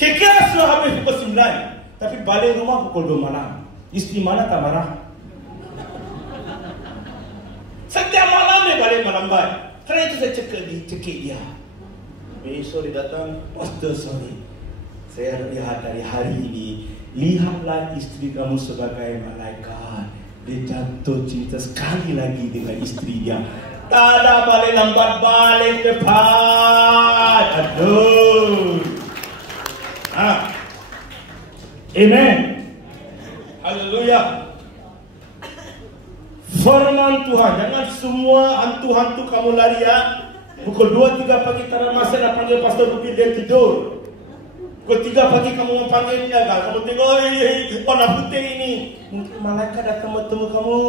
Kira-kira sudah habis pukul 9. Tapi balik rumah pukul 2 malam. Isteri mana tak marah? Setiap malam dia balik melambat. Kerana itu saya cekik dia. Besok dia datang, Pastor, sorry. Saya lihat dari hari ini, lihatlah isteri kamu sebagai malaikat. Dia jatuh cinta sekali lagi dengan isteri dia. Tak ada balik lambat, balik cepat. Aduh. Amen. Haleluya. Firman Tuhan, jangan semua hantu-hantu kamu lari ya. Pukul 2-3 pagi tanah masa dah panggil Pastor Rupi, dia tidur. Pukul 3 pagi kamu memanggil dia, kamu tengok warna putih ini. Mungkin malaikat datang bertemu kamu.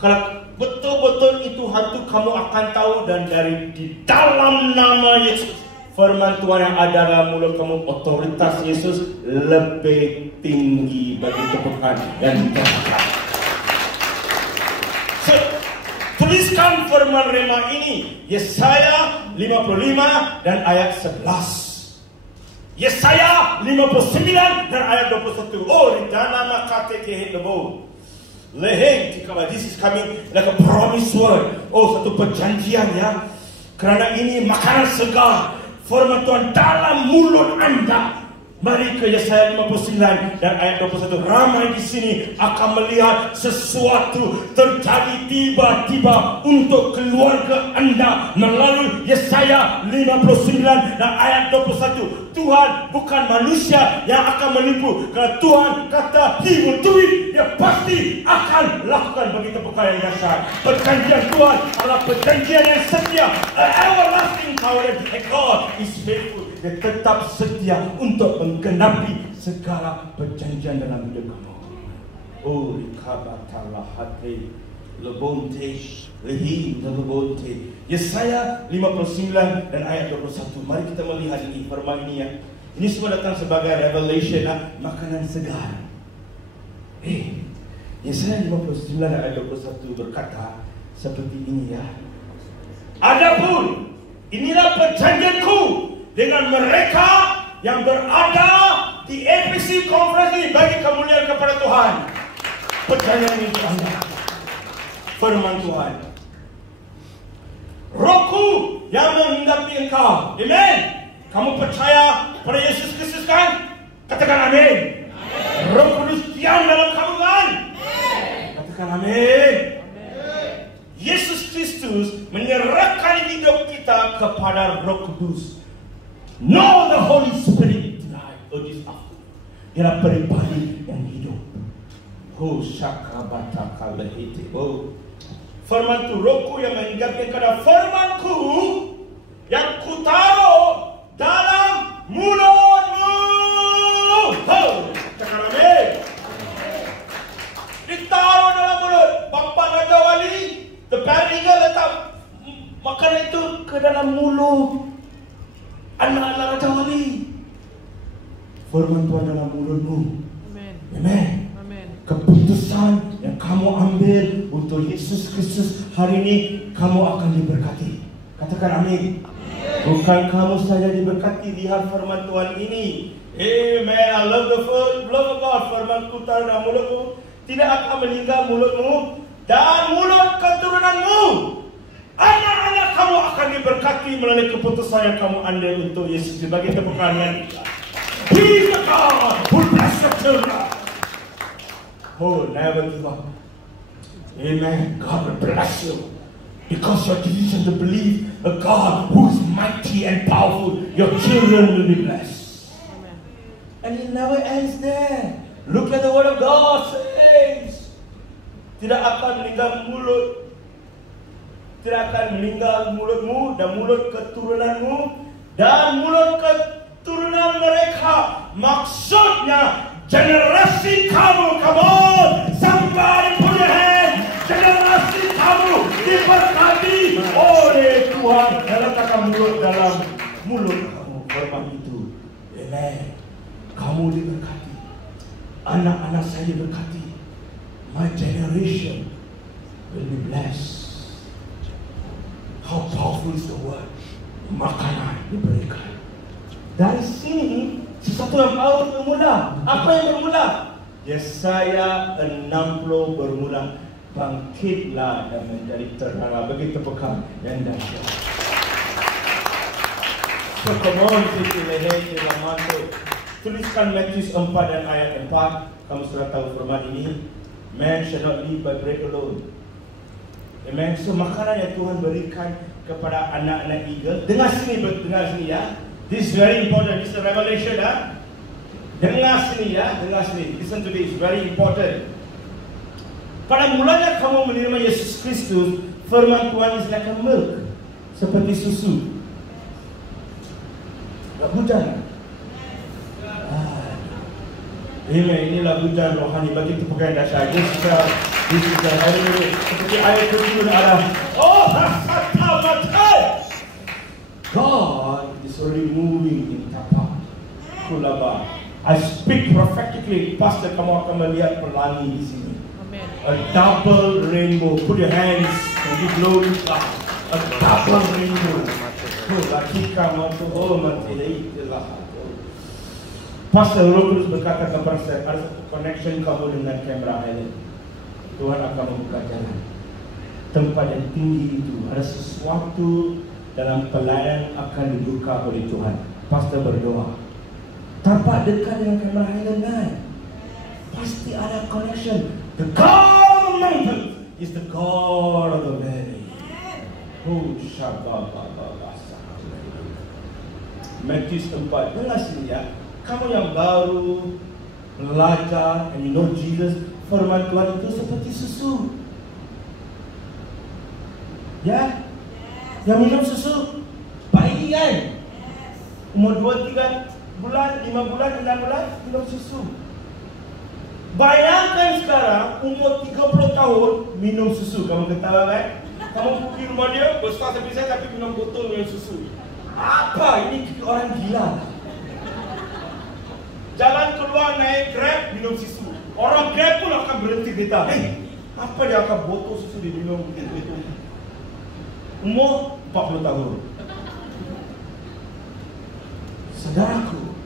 Kalau betul-betul itu hantu, kamu akan tahu. Dan dari di dalam nama Yesus, firman Tuhan yang ada dalam mulut kamu, otoritas Yesus lebih tinggi bagi kepekaan dan berkat. Tuliskan firman rema ini, Yesaya 55 dan ayat 11. Yesaya 59 dan ayat 21. Oh, ridana makate kehidabo. Leheng, this is coming like a promise word. Oh, satu perjanjian ya. Kerana ini makanan segar. Firman Tuhan dalam mulut anda Mari ke Yesaya 59 dan ayat 21. Ramai di sini akan melihat sesuatu terjadi tiba-tiba untuk keluarga anda melalui Yesaya 59 dan ayat 21. Tuhan bukan manusia yang akan menipu. Kalau Tuhan kata He will do it, Dia pasti akan lakukan. Begitu perkara yang dahsyat. Perjanjian Tuhan adalah perjanjian yang setia, an everlasting covenant. And God is faithful. Dia tetap setia untuk menggenapi segala perjanjian dalam hidup kamu. Oh, rikabatala hati lebonte lehi lebonte. Yesaya 59 dan ayat 21. Mari kita melihat ini firman ini ya. Ini semua datang sebagai revelation, makanan segar. Yesaya 59 dan ayat 21 berkata seperti ini ya. Adapun inilah perjanjianku dengan mereka yang berada di APC Conference ini bagi kemuliaan kepada Tuhan. Perjanjian ini anda. Firman Tuhan. Rohku yang menghinggapi engkau. Amen. Kamu percaya pada Yesus Kristus kan? Katakan amin. Roh Kudus diam dalam kamu kan? Katakan amin. Yesus Kristus menyerahkan hidup kita kepada Roh Kudus. Know the Holy Spirit tonight or this afternoon. Ialah pribadi yang hidup. Oh syakabata kalahiti. Oh, firman tu rohku yang menghinggapi kepada firmanku yang kutaruh dalam mulutmu. Oh, cakap amin. Ditaruh dalam mulut. Bapa Raja Wali, the paralegal letak makanan itu ke dalam mulut anak-anak Raja Wali. Firman Tuhan dalam mulutmu. Amen. Amen. Keputusan yang kamu ambil untuk Yesus Kristus hari ini, kamu akan diberkati. Katakan amin. Bukan kamu saja diberkati, lihat firman Tuhan ini. Amen. I love the love of God. Firman-Ku taruh dalam mulutmu, tidak akan meninggal mulutmu dan mulut keturunanmu. Anak-anak kamu akan diberkati melalui keputusan yang kamu ambil untuk Yesus. Bagi tepuk tangan. Be the God who bless the children. Oh, never give up. Amen. God will bless you because your decision to believe a God who is mighty and powerful. Your children will be blessed. Amen. And it never ends there. Look at the word of God says, tidak akan meninggal mulut. Tidak akan meninggal mulutmu dan mulut keturunanmu dan mulut keturunan mereka. Maksudnya generasi kamu, come on, somebody put your hand. Generasi kamu diberkati oleh Tuhan. Dan letakkan mulut dalam mulut kamu. Firman itu. Amen. Kamu diberkati. Anak-anak saya diberkati. My generation will be blessed. How powerful is the word? Makanan diberikan. Dari sini sesuatu yang baru bermula. Apa yang bermula? Yesaya 60 bermula. Bangkitlah dan menjadi terang. Begitu pekan yang dahsyat. So come on, tuliskan Matius 4 dan ayat 4. Kamu sudah tahu firman ini. Man shall not live by bread alone. Amen. So makanan yang Tuhan berikan kepada anak-anak eagle. Dengar sini ya. This is very important. This is a revelation ya. Dengar sini ya. Dengar sini. Listen to this. Very important. Pada mulanya kamu menerima Yesus Kristus, firman Tuhan is like a milk, seperti susu. Hujan. Amen. Inilah hujan rohani. Bagi tepukan dahsyat. This is the hallelujah. Seperti ayat ke-10 adalah God is already moving in Tapa Kulaba. I speak prophetically. Pastor, kamu akan melihat pelangi di sini. Amen. A double rainbow. Put your hands and give glory to God. A double rainbow. Pastor Roh Kudus berkata kepada saya, ada satu connection kamu dengan kamera Highland. Tuhan akan membuka jalan. Tempat yang tinggi itu, ada sesuatu dalam pelayan akan dibuka oleh Tuhan. Pastor berdoa. tapak dekat dengan kamera highland, pasti ada connection. The God of the mountain is the God of the valley. Oh, Matius 4. Dengar sini ya. Kamu yang baru belajar and you know Jesus, firman Tuhan itu seperti susu. Ya? Yang minum susu bayi kan? Umur 2-3 bulan, 5 bulan, 6 bulan minum susu. Bayangkan sekarang umur 30 tahun minum susu. Kamu ketawa kan? Kamu pergi rumah dia, besar sampai saya tapi minum botol minum susu. Apa? Ini orang gila. Jalan keluar naik Grab, minum susu. Orang Grab pun akan berhenti kereta. Apa dia akan botol susu dia minum itu? Umur 40 tahun. Saudaraku,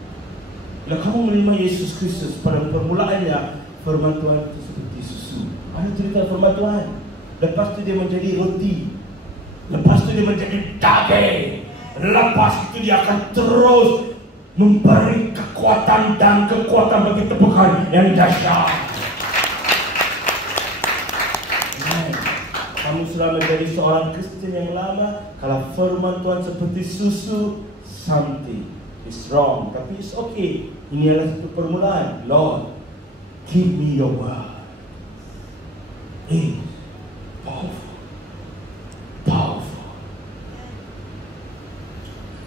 bila kamu menerima Yesus Kristus, pada permulaannya firman Tuhan itu seperti susu. Ada cerita firman Tuhan. Lepas itu dia menjadi roti. Lepas itu dia menjadi daging. Lepas itu dia akan terus memberi kekuatan dan kekuatan bagi tepukan yang dahsyat. Kamu sudah menjadi seorang Kristen yang lama. Kalau firman Tuhan seperti susu, something is wrong. Tapi it's okay. Ini adalah satu permulaan. Lord, give me your word. Powerful. Powerful.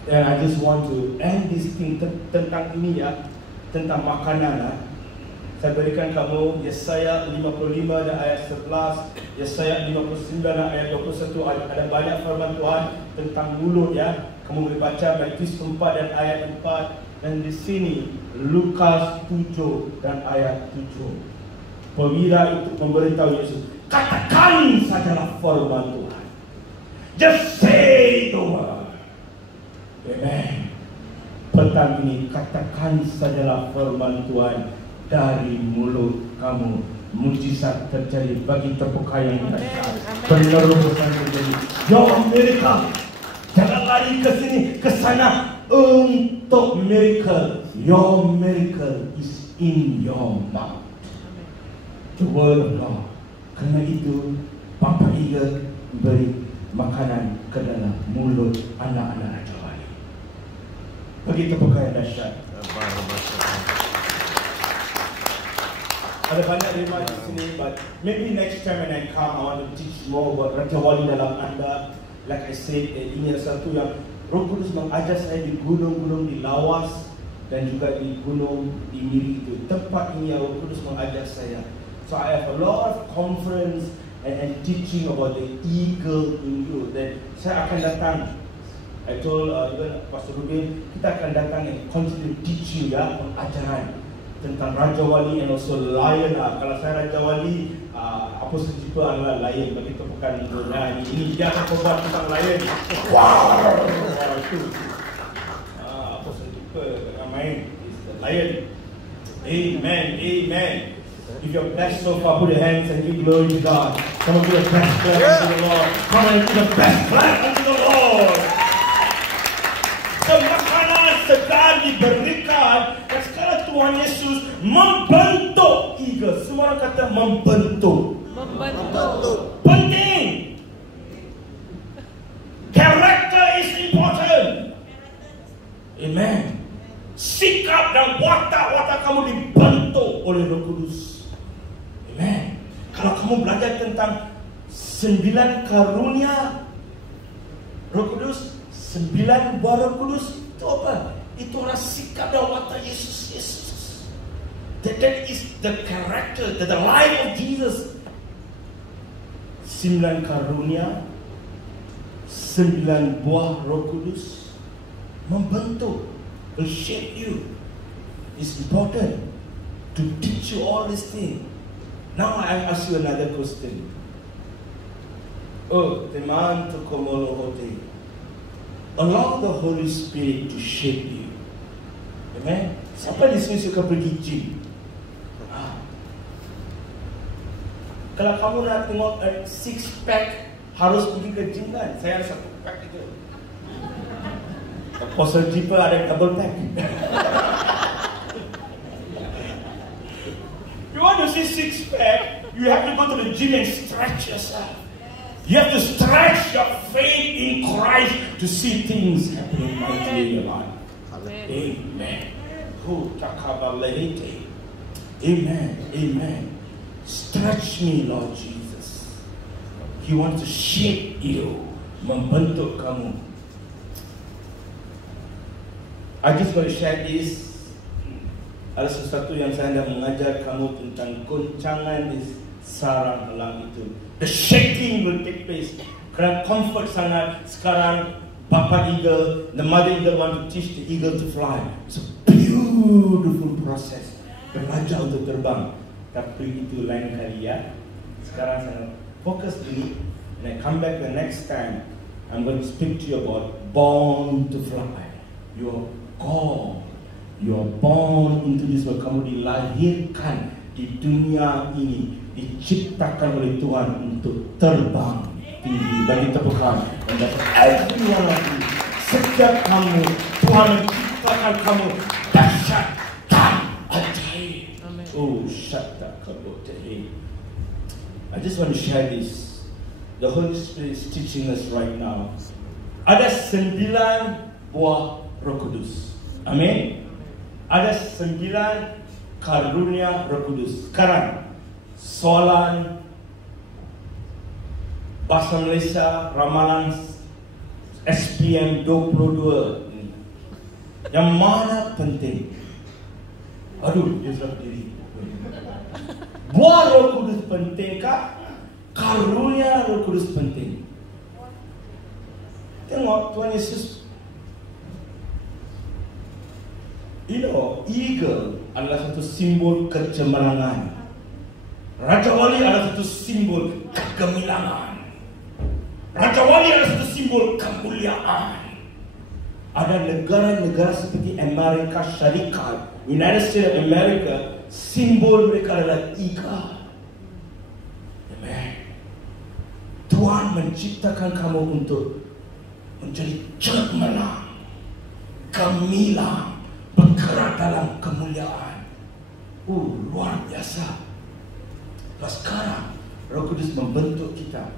And I just want to end this thing tentang ini ya, tentang makanan. Saya berikan kamu Yesaya 55 dan ayat 11, Yesaya 59 dan ayat 21. Ada banyak firman Tuhan tentang mulut ya. Kamu boleh baca Matius 4 dan ayat 4. Dan di sini Lukas 7 dan ayat 7. Perwira itu memberitahu Yesus, katakan sajalah firman Tuhan. Just say the word. Amen. Petang ini katakan sajalah firman Tuhan. Dari mulut kamu mujizat terjadi bagi terbuka yang dahsyat. Penerusan terjadi. Your miracle. Jangan lari ke sini, ke sana untuk miracle. Your miracle is in your mouth. The word of God. Kerana itu Bapa Iga beri makanan ke dalam mulut anak-anak Raja Wali. Bagi terbuka yang dahsyat. Ada banyak remind di sini, but maybe next time when I come, I want to teach more about Raja Wali dalam anda. Like I said, ini adalah satu yang Roh Kudus mengajar saya di gunung-gunung di Lawas dan juga di gunung di Miri itu. Tempat ini yang Roh Kudus mengajar saya. So I have a lot of conference and teaching about the eagle in you. Then saya akan datang. I told even Pastor Ruben, kita akan datang and continue teaching ya, pengajaran tentang Raja Wali and also lion. Kalau saya Raja Wali, Apostle Jipa adalah lion. Bagi tepukan dunia ini dia akan berbuat tentang lion. Wow, itu Apostle Jipa yang main is the lion. Amen, amen. If you're blessed so far, put your hands and give glory to God. Come on, give the best clap unto the Lord. Come on, give the best clap unto the Lord. Makanan sedang diberikan. Dan sekarang Tuhan Yesus membentuk Iga. Semua orang kata membentuk. Membentuk. Penting. Character is important. Amen. Sikap dan watak-watak kamu dibentuk oleh Roh Kudus. Amen. Kalau kamu belajar tentang 9 karunia Roh Kudus, 9 buah Roh Kudus, itu apa? Itu adalah sikap dan watak Yesus. That is the character, the life of Jesus. 9 karunia, 9 buah Roh Kudus membentuk, will shape you. It's important to teach you all these things. Now I ask you another question. Oh, teman tokomolo hote. Allow the Holy Spirit to shape you. Amen. Siapa di sini suka pergi gym? Kalau kamu nak tengok 6 pack, harus pergi ke gym kan? Saya ada 1 pack itu. Apostle Jipa ada double pack. see six pack, you have to go to the gym and stretch yourself. You have to stretch your faith in Christ to see things happening in your life. Amen. Amen. Amen. Stretch me, Lord Jesus. He wants to shape you, membentuk kamu. I just want to share this. Ada sesuatu yang saya hendak mengajar kamu tentang goncangan di sarang elang itu. The shaking will take place. Kerana comfort sangat sekarang Papa Eagle, the Mother Eagle want to teach the eagle to fly. It's a beautiful process. Belajar untuk terbang. Tapi itu lain kali ya. Sekarang saya fokus dulu. And I come back the next time. I'm going to speak to you about born to fly. You're called. You're born into this world. Kamu dilahirkan di dunia ini, diciptakan oleh Tuhan untuk terbang tinggi. Bagi tepuk tangan. And that every one of you, setiap kamu, Tuhan menciptakan kamu dahsyat dan ajaib. Oh, syata kabotehi. I just want to share this. The Holy Spirit is teaching us right now. Ada 9 buah Roh Kudus. Amin. Ada 9 karunia Roh Kudus. Sekarang soalan Bahasa Malaysia Ramalan SPM 22 ini, yang mana penting? Aduh, dia sudah berdiri. Buah Roh Kudus pentingkah? Karunia Roh Kudus penting? Tengok Tuhan Yesus. Eagle adalah satu simbol kecemerlangan. Raja Wali adalah satu simbol kegemilangan. Raja Wali adalah satu simbol kemuliaan. Ada negara-negara seperti Amerika Syarikat, United States of America, simbol mereka adalah eagle. Amen. Tuhan menciptakan kamu untuk menjadi cemerlang, gemilang, bergerak dalam kemuliaan. Luar biasa. Dan sekarang Roh Kudus membentuk kita.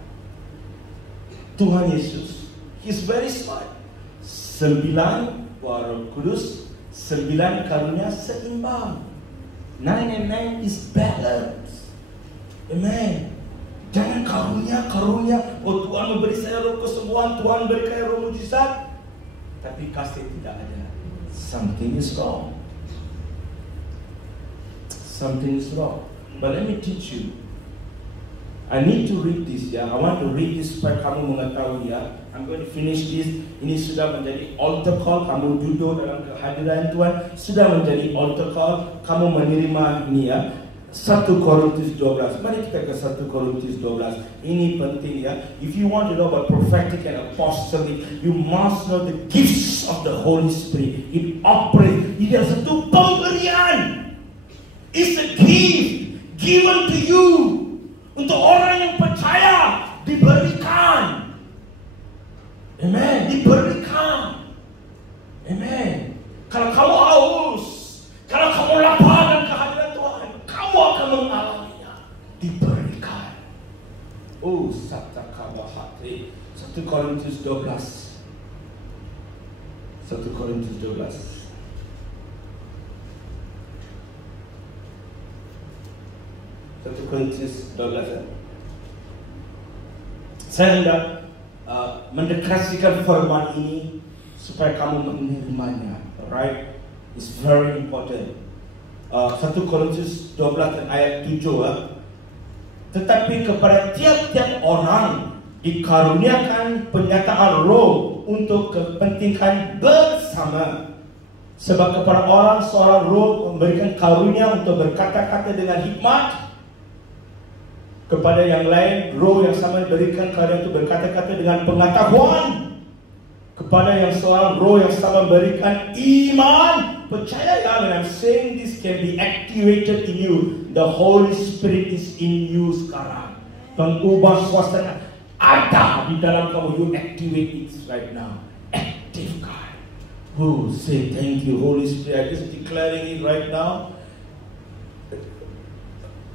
Tuhan Yesus, He's very smart. 9 buah Roh Kudus, 9 karunia seimbang. 9 and 9 is balance. Amen. Jangan karunia. Oh, Tuhan memberi saya roh kesembuhan, Tuhan beri saya roh mujizat, tapi kasih tidak ada. Something is wrong. Something is wrong. But let me teach you. I need to read this ya. I want to read this supaya kamu mengetahui ya. I'm going to finish this. Ini sudah menjadi altar call. Kamu duduk dalam kehadiran Tuhan. Sudah menjadi altar call. Kamu menerima ini ya. 1 Korintus 12. Mari kita ke 1 Korintus 12. Ini penting ya. If you want to know about prophetic and apostolic, you must know the gifts of the Holy Spirit. It operates. Ini adalah satu pemberian. It's a gift given to you. Untuk orang yang percaya, diberikan. Amen. Diberikan. Amen. Kalau kamu haus, kalau kamu lapar dan kehadiran Tuhan, kamu akan mengalaminya. Diberikan. Oh, satakabahati. 1 Korintus 12. 1 Korintus 12. Korintus 12. Saya hendak mendeklarasikan firman ini supaya kamu menerimanya. Alright, it's very important. 1 Korintus 12 dan ayat 7. Tetapi kepada tiap-tiap orang dikaruniakan penyataan roh untuk kepentingan bersama. Sebab kepada orang seorang roh memberikan karunia untuk berkata-kata dengan hikmat. Kepada yang lain, roh yang sama diberikan karunia untuk berkata-kata dengan pengetahuan. Kepada yang seorang roh yang sama memberikan iman. Percaya ya, when I'm saying this can be activated in you. The Holy Spirit is in you sekarang. Pengubah suasana ada di dalam kamu. You activate it right now. Active God. Oh, say thank you Holy Spirit. I'm just declaring it right now.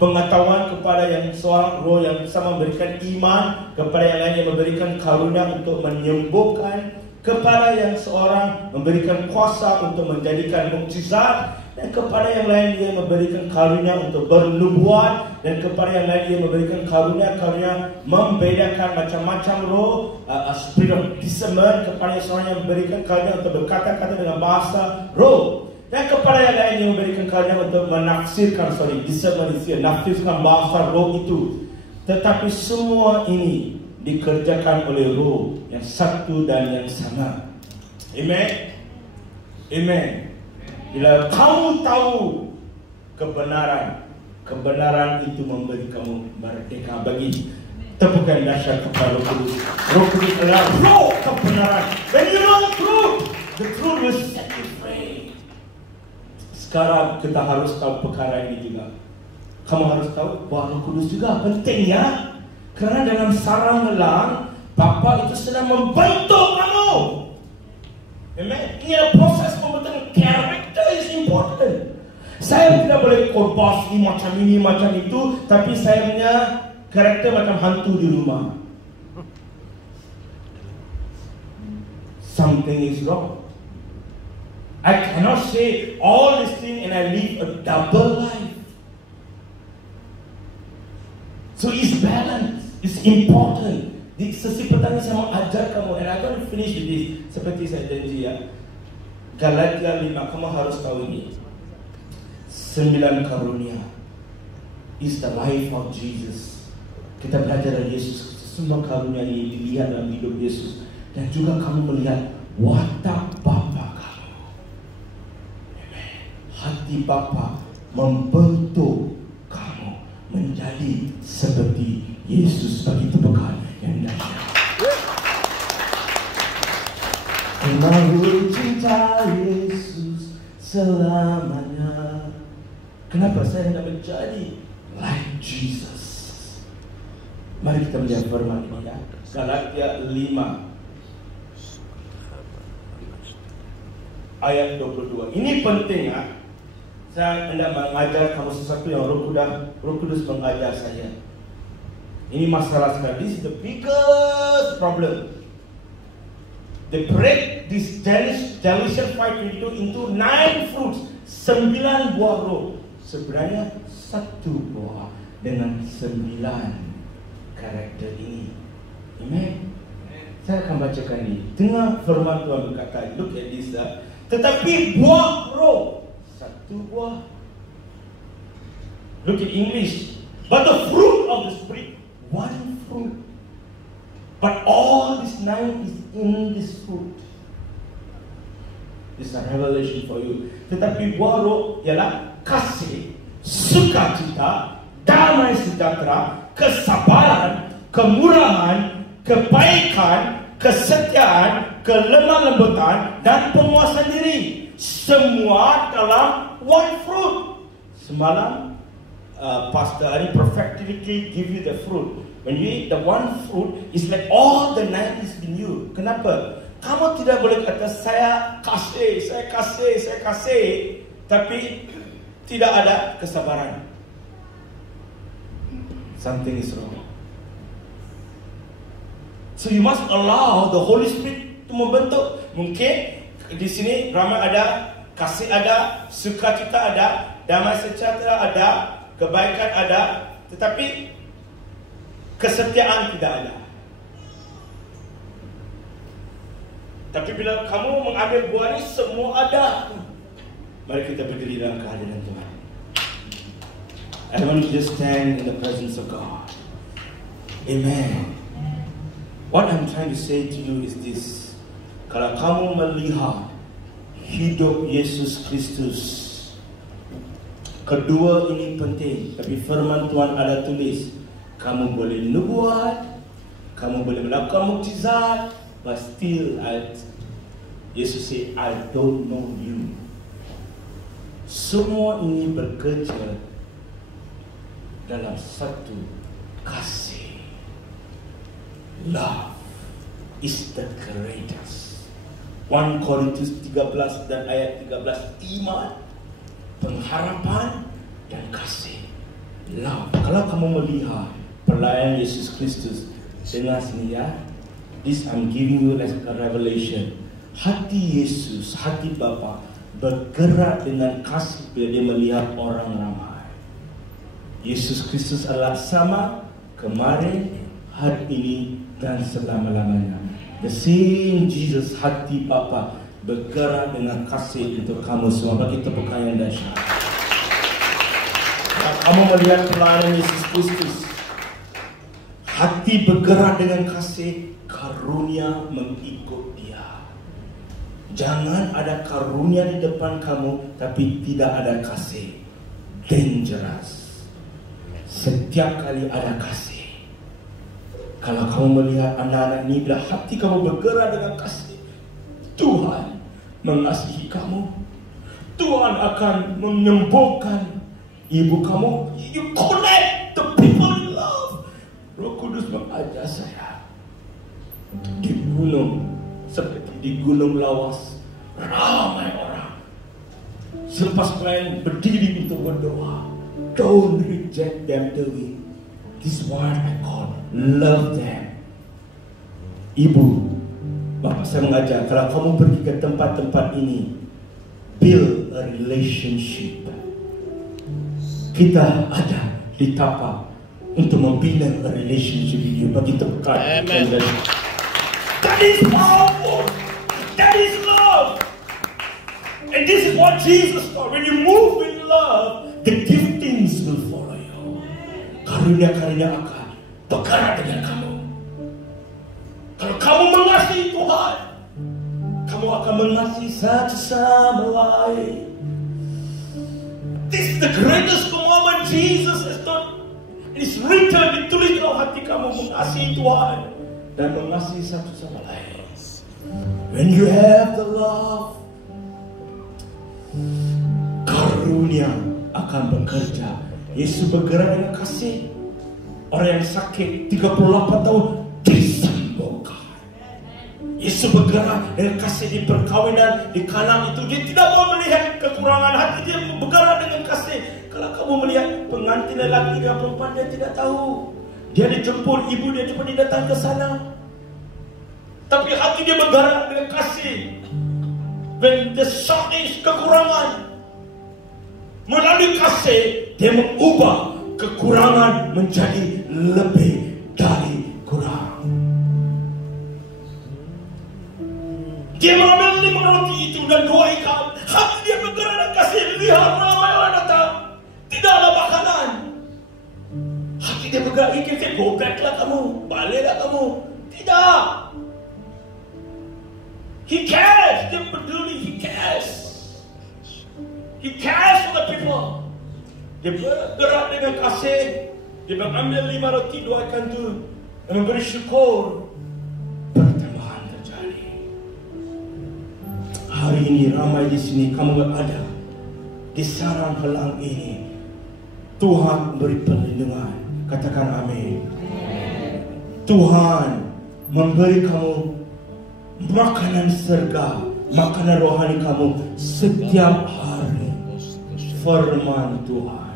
pengetahuan kepada yang seorang, roh yang bisa memberikan iman kepada yang lain, yang memberikan karunia untuk menyembuhkan, kepada yang seorang memberikan kuasa untuk menjadikan mukjizat, dan kepada yang lain dia memberikan karunia untuk bernubuat, dan kepada yang lain dia memberikan karunia membedakan macam-macam roh, spirit of discernment, kepada yang seorang yang memberikan karunia untuk berkata-kata dengan bahasa roh, dan kepada yang lain yang memberikan karunia untuk menafsirkan, discernment itu, menafsirkan bahasa roh itu. Tetapi semua ini dikerjakan oleh roh yang satu dan yang sama. Amen. Amen. Bila kamu tahu kebenaran, kebenaran itu memberi kamu merdeka. Bagi tepukan dahsyat kepada Roh Kudus. Roh Kudus adalah roh kebenaran. When you know the truth will set you free. Sekarang kita harus tahu perkara ini juga. Kamu harus tahu bahwa Roh Kudus juga pentingnya. Kerana dalam sarang lelang, Bapa itu sedang membentuk kamu. Amen. Ini adalah proses pembentukan. Karakter is important. Saya tidak boleh khotbah macam ini, macam itu, tapi saya punya karakter macam hantu di rumah. Something is wrong. I cannot say all this thing and I live a double life. So it's balance. It's important. Di sesi pertama saya mau ajar kamu, and I'm going to finish with this. Seperti saya janji ya, Galatia 5, kamu harus tahu ini. 9 karunia is the life of Jesus. Kita belajar dari Yesus. Semua karunia ini dilihat dalam hidup Yesus, dan juga kamu melihat watak Bapa kamu. Amen. Hati Bapa membentuk kamu menjadi seperti Yesus. Begitu bekal yang dahsyat. Aku cinta Yesus selamanya. Kenapa saya hendak menjadi like Jesus? Mari kita melihat firman ini ya. Galatia 5 ayat 22. Ini penting ya. Saya hendak mengajar kamu sesuatu yang Roh Kudus mengajar saya. Ini masalah sekali. This is the biggest problem. They break this Galatians 5:22 into 9 fruits, 9 buah roh. Sebenarnya 1 buah dengan 9 karakter ini. Amen. Saya akan bacakan ini. Dengar firman Tuhan berkata, look at this. Tetapi buah roh 1 buah. Look at English. But the fruit of the Spirit, 1 fruit. But all this 9 is in this fruit. This is a revelation for you. Tetapi buah roh ialah kasih, sukacita, damai sejahtera, kesabaran, kemurahan, kebaikan, kesetiaan, kelemah lembutan, dan penguasaan diri. Semua dalam 1 fruit. Semalam Pastor Ari perfectly give you the fruit. When you eat the 1 fruit, it's like all the 9 is in you. Kenapa? Kamu tidak boleh kata saya kasih, tapi tidak ada kesabaran. Something is wrong. So you must allow the Holy Spirit to membentuk. Mungkin di sini ramai ada, kasih ada, sukacita ada, damai sejahtera ada, kebaikan ada, tetapi kesetiaan tidak ada. Tapi bila kamu mengambil buah ini, semua ada. Mari kita berdiri dalam kehadiran Tuhan. I want to just stand in the presence of God. Amen. What I'm trying to say to you is this. Kalau kamu melihat hidup Yesus Kristus, kedua ini penting. Tapi firman Tuhan ada tulis, kamu boleh nubuat, kamu boleh melakukan mukjizat, but still Yesus say, I don't know you. Semua ini bekerja dalam satu kasih. Love is the greatest. 1 Korintus 13 dan ayat 13, iman, pengharapan, dan kasih. Love. Kalau kamu melihat pelayan Yesus Kristus, dengar sini ya. This I'm giving you like a revelation. Hati Yesus, hati Bapa bergerak dengan kasih bila dia melihat orang ramai. Yesus Kristus adalah sama kemarin, hari ini dan selama-lamanya. The same Jesus, hati Bapa bergerak dengan kasih untuk kamu semua. Bagi tepuk tangan yang dahsyat. Kamu melihat pelayanan Yesus Kristus, hati bergerak dengan kasih, karunia mengikut dia. Jangan ada karunia di depan kamu tapi tidak ada kasih. Dangerous. Setiap kali ada kasih. Kalau kamu melihat anak-anak ini, bila hati kamu bergerak dengan kasih, Tuhan mengasihi kamu. Tuhan akan menyembuhkan ibu kamu. You connect the people in love. Roh Kudus mengajar saya di gunung, seperti di Gunung Lawas, ramai orang. Selepas kalian berdiri untuk berdoa, don't reject them away. This is what I call love them. Ibu, Bapak saya mengajar, kalau kamu pergi ke tempat-tempat ini, build a relationship. Kita ada di tapak untuk membina a relationship with you. Bagi tepukan. Amen. That is powerful. That is love. And this is what Jesus taught. When you move in love, the giftings will follow you. Karunia-karunia akan bergerak dengan kamu. Kalau kamu mengasihi Tuhan, kamu akan mengasihi satu sama lain. This is the greatest commandment Jesus has taught. It is written, ditulis dalam hati kamu, mengasihi Tuhan dan mengasihi satu sama lain. When you have the love, karunia akan bekerja. Yesus bergerak dengan kasih. Orang yang sakit 38 tahun disembuhkan. Yesus bergerak dengan kasih di perkawinan, di Kana itu. Dia tidak mau melihat kekurangan hati, dia bergerak dengan kasih. Kalau kamu melihat pengantin lelaki dan perempuan, dia tidak tahu. Dia dijemput, ibu dia cuma datang ke sana. Tapi hati dia bergerak dengan kasih. When the shortage, kekurangan, melalui kasih, dia mengubah kekurangan menjadi lebih dari kurang. Dia mengambil 5 roti itu dan 2 ikan. Hati dia bergerak dan kasih. Lihat ramai orang datang, tidak ada makanan. Hati dia bergerak. Dia kata, go back lah kamu, baliklah kamu. Tidak. He cares. Dia peduli. He cares. He cares for the people. Dia bergerak dengan kasih. Dia mengambil 5 roti 2 ikan itu dan memberi syukur. Pertambahan terjadi. Hari ini ramai di sini kamu berada di sarang helang ini. Tuhan beri perlindungan. Katakan amin. Tuhan memberi kamu makanan surga, makanan rohani kamu setiap hari. Firman Tuhan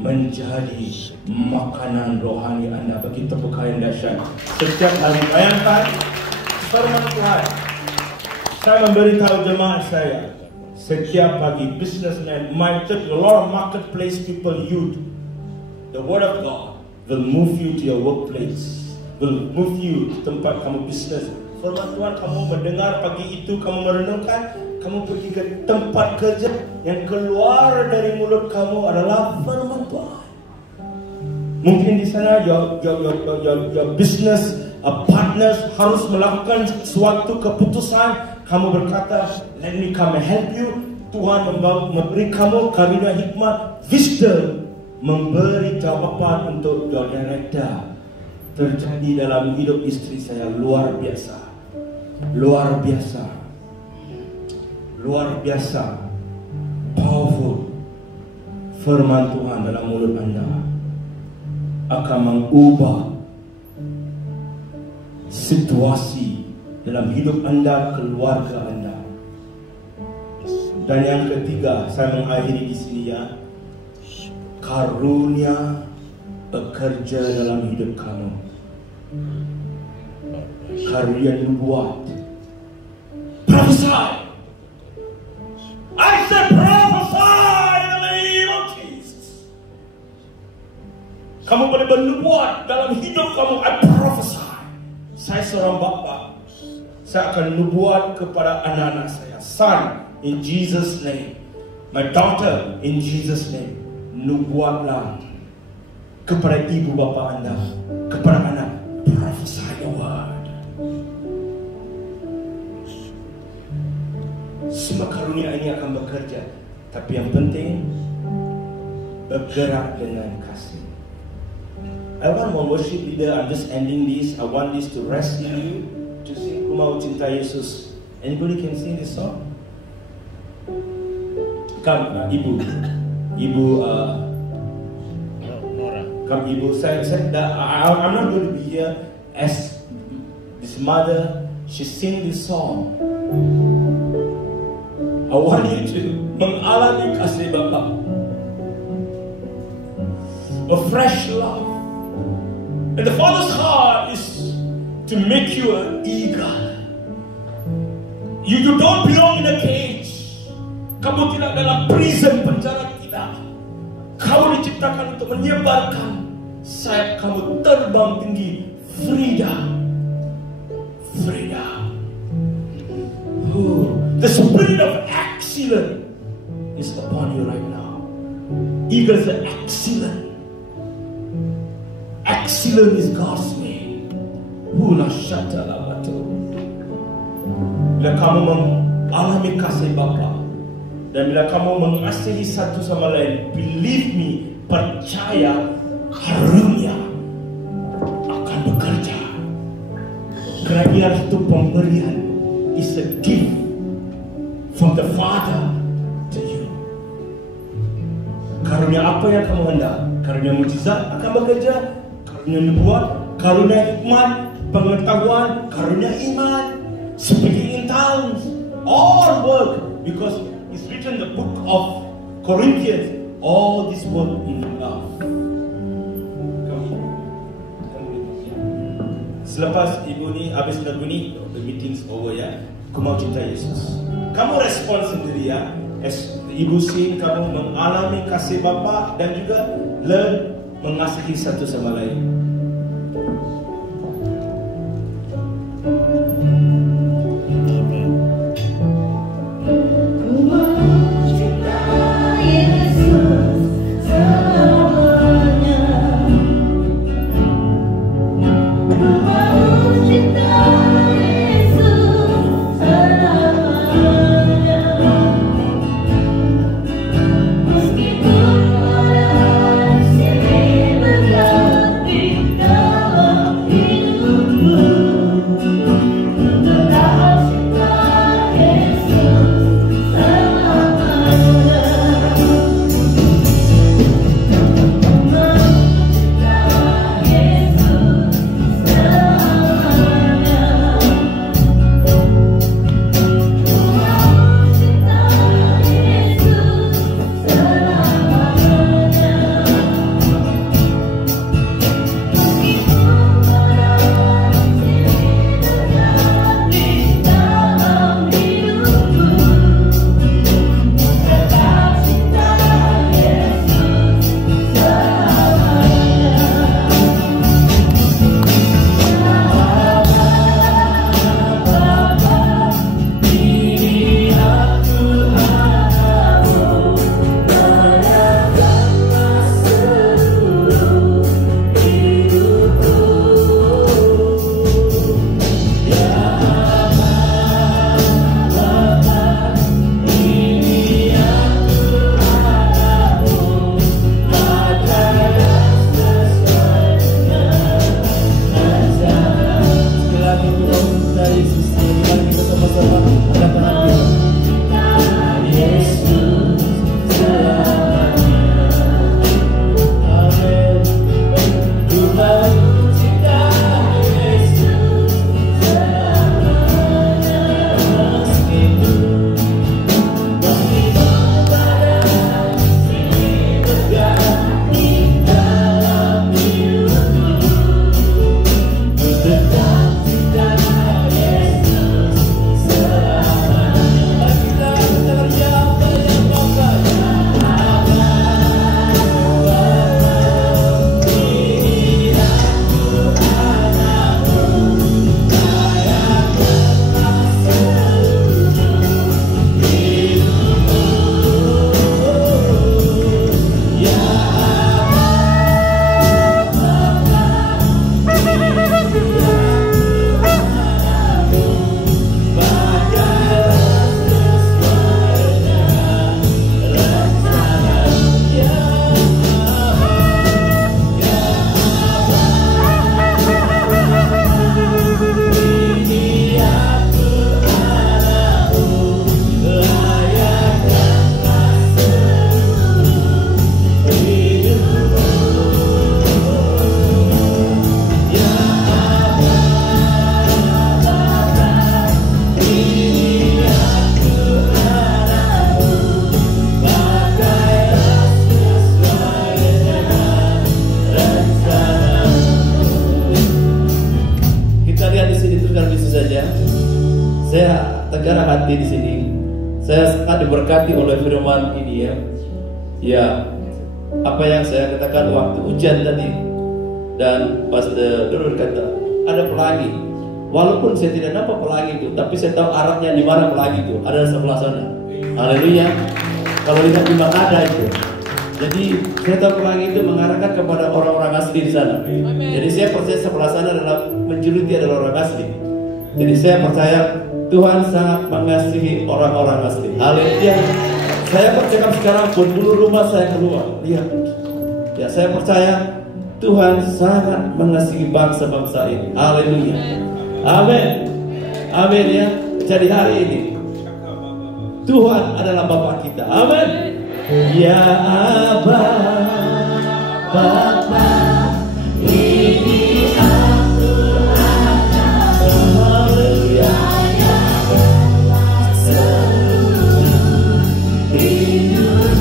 menjadi makanan rohani anda. Bagi tepuk yang dahsyat. Setiap hari bayangkan firman Tuhan. Saya memberitahu jemaat saya setiap pagi, businessman, my church, a lot of marketplace people, youth. The word of God will move you to your workplace, will move you ke tempat kamu bisnes. Firman Tuhan kamu mendengar pagi itu, kamu merenungkan, kamu pergi ke tempat kerja, yang keluar dari mulut kamu adalah firman Tuhan. Mungkin di sana your business partners harus melakukan suatu keputusan. Kamu berkata, let me come and help you. Tuhan memberi kamu karunia hikmat, wisdom, memberi jawaban untuk your director. Terjadi dalam hidup istri saya luar biasa. Luar biasa. Luar biasa. Powerful. Firman Tuhan dalam mulut anda akan mengubah situasi dalam hidup anda, keluarga anda. Dan yang ketiga, saya mengakhiri di sini ya. karunia bekerja dalam hidup kamu. Karunia nubuat. Prophesy. I said prophesy in the name of Jesus. Kamu boleh bernubuat dalam hidup kamu. I prophesy. Saya seorang bapa. Saya akan nubuat kepada anak-anak saya. Son, in Jesus' name. My daughter, in Jesus' name. Nubuatlah kepada ibu bapa anda, kepada anak. Prophesy the word. Semua karunia ini akan bekerja, tapi yang penting bergerak dengan kasih. I want my worship leader, I'm just ending this. I want this to rest in you. To sing Ku Mau Cinta Yesus. Anybody can sing this song? Come, ibu, Nora. come ibu. I'm not going to be here as this mother. She sing this song. I want you to mengalami kasih Bapa, a fresh love, and the Father's heart is to make you an eagle. You don't belong in a cage. Kamu tidak dalam prison, penjara tidak. Kamu diciptakan untuk menyebarkan sayap kamu terbang tinggi. Freedom. The spirit of excellence is upon you right now. Eagles are excellent. Excellent is God's way. Hula shata labato. Bila kamu mengalami kasih Bapa, dan bila kamu mengasihi satu sama lain, believe me, percaya, karunia akan bekerja. Kerana ia satu pemberian, is a gift from the Father to you. Karunia apa yang kamu hendak? Karunia mujizat akan bekerja, karunia nubuat, karunia hikmat, pengetahuan, karunia iman, speaking in tongues, all work, because it's written in the book of Corinthians, all this work in love. Selepas ibu ni habis lagu ni, the meeting's over ya. Ku Mau Cinta Yesus. Kamu respon sendiri ya. As ibu sing, kamu mengalami kasih Bapa dan juga learn mengasihi satu sama lain. hati di sini. Saya sangat diberkati oleh firman ini ya. Ya, apa yang saya katakan waktu hujan tadi, dan Pastor Dur kata ada pelangi. Walaupun saya tidak nampak pelangi itu, tapi saya tahu arahnya di mana pelangi itu. Ada di sebelah sana. Haleluya. Kalau lihat di mana ada itu. Jadi saya tahu pelangi itu mengarahkan kepada orang-orang asli di sana. Jadi saya percaya sebelah sana adalah menjuluti adalah orang asli. Jadi saya percaya Tuhan sangat mengasihi orang-orang asli. Haleluya. Saya bercakap sekarang pun dulu rumah saya keluar. Lihat. Ya, saya percaya Tuhan sangat mengasihi bangsa-bangsa ini. Haleluya. Amin. Amin ya. Jadi hari ini Tuhan adalah Bapa kita. Amin. Ya Aba, Bapa, ini aku akan haleluya. Seluruh hidupku ya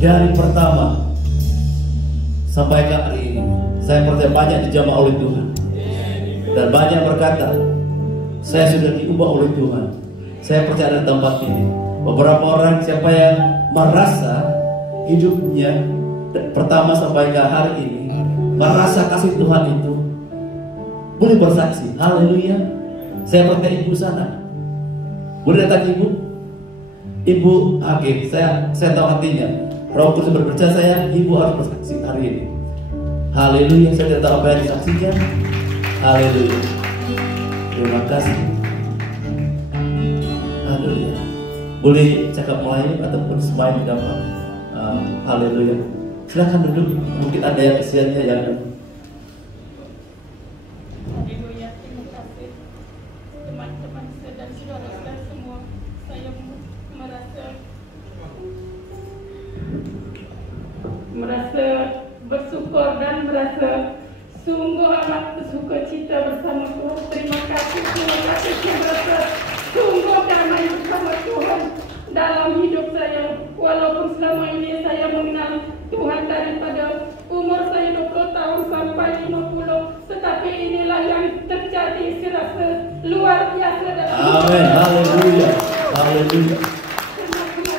dari pertama sampai ke hari ini, saya percaya banyak dijamah oleh Tuhan. Dan banyak berkata, saya sudah diubah oleh Tuhan. Saya percaya ada tempat ini. Beberapa orang siapa yang merasa hidupnya pertama sampai ke hari ini, merasa kasih Tuhan itu, boleh bersaksi. Haleluya. Saya percaya ibu sana. Boleh datang ibu? Ibu Hakim, saya tahu hatinya. Roh Kudus berpercaya saya, ibu harus bersaksi hari ini. Haleluya, saya tidak tahu apa yang disaksikan. Haleluya. Terima kasih. Haleluya. Boleh cakap Melayu ataupun smile dapat. Haleluya. Silakan duduk. Mungkin ada yang kesiannya yang merasa bersyukur dan merasa sungguh amat bersuka cita bersama Tuhan. Terima kasih Tuhan atas merasa sungguh damai bersama Tuhan dalam hidup saya. Walaupun selama ini saya mengenal Tuhan daripada umur saya 20 tahun sampai 50, tetapi inilah yang terjadi, saya rasa luar biasa dalam Amin. Haleluya. Haleluya. Terima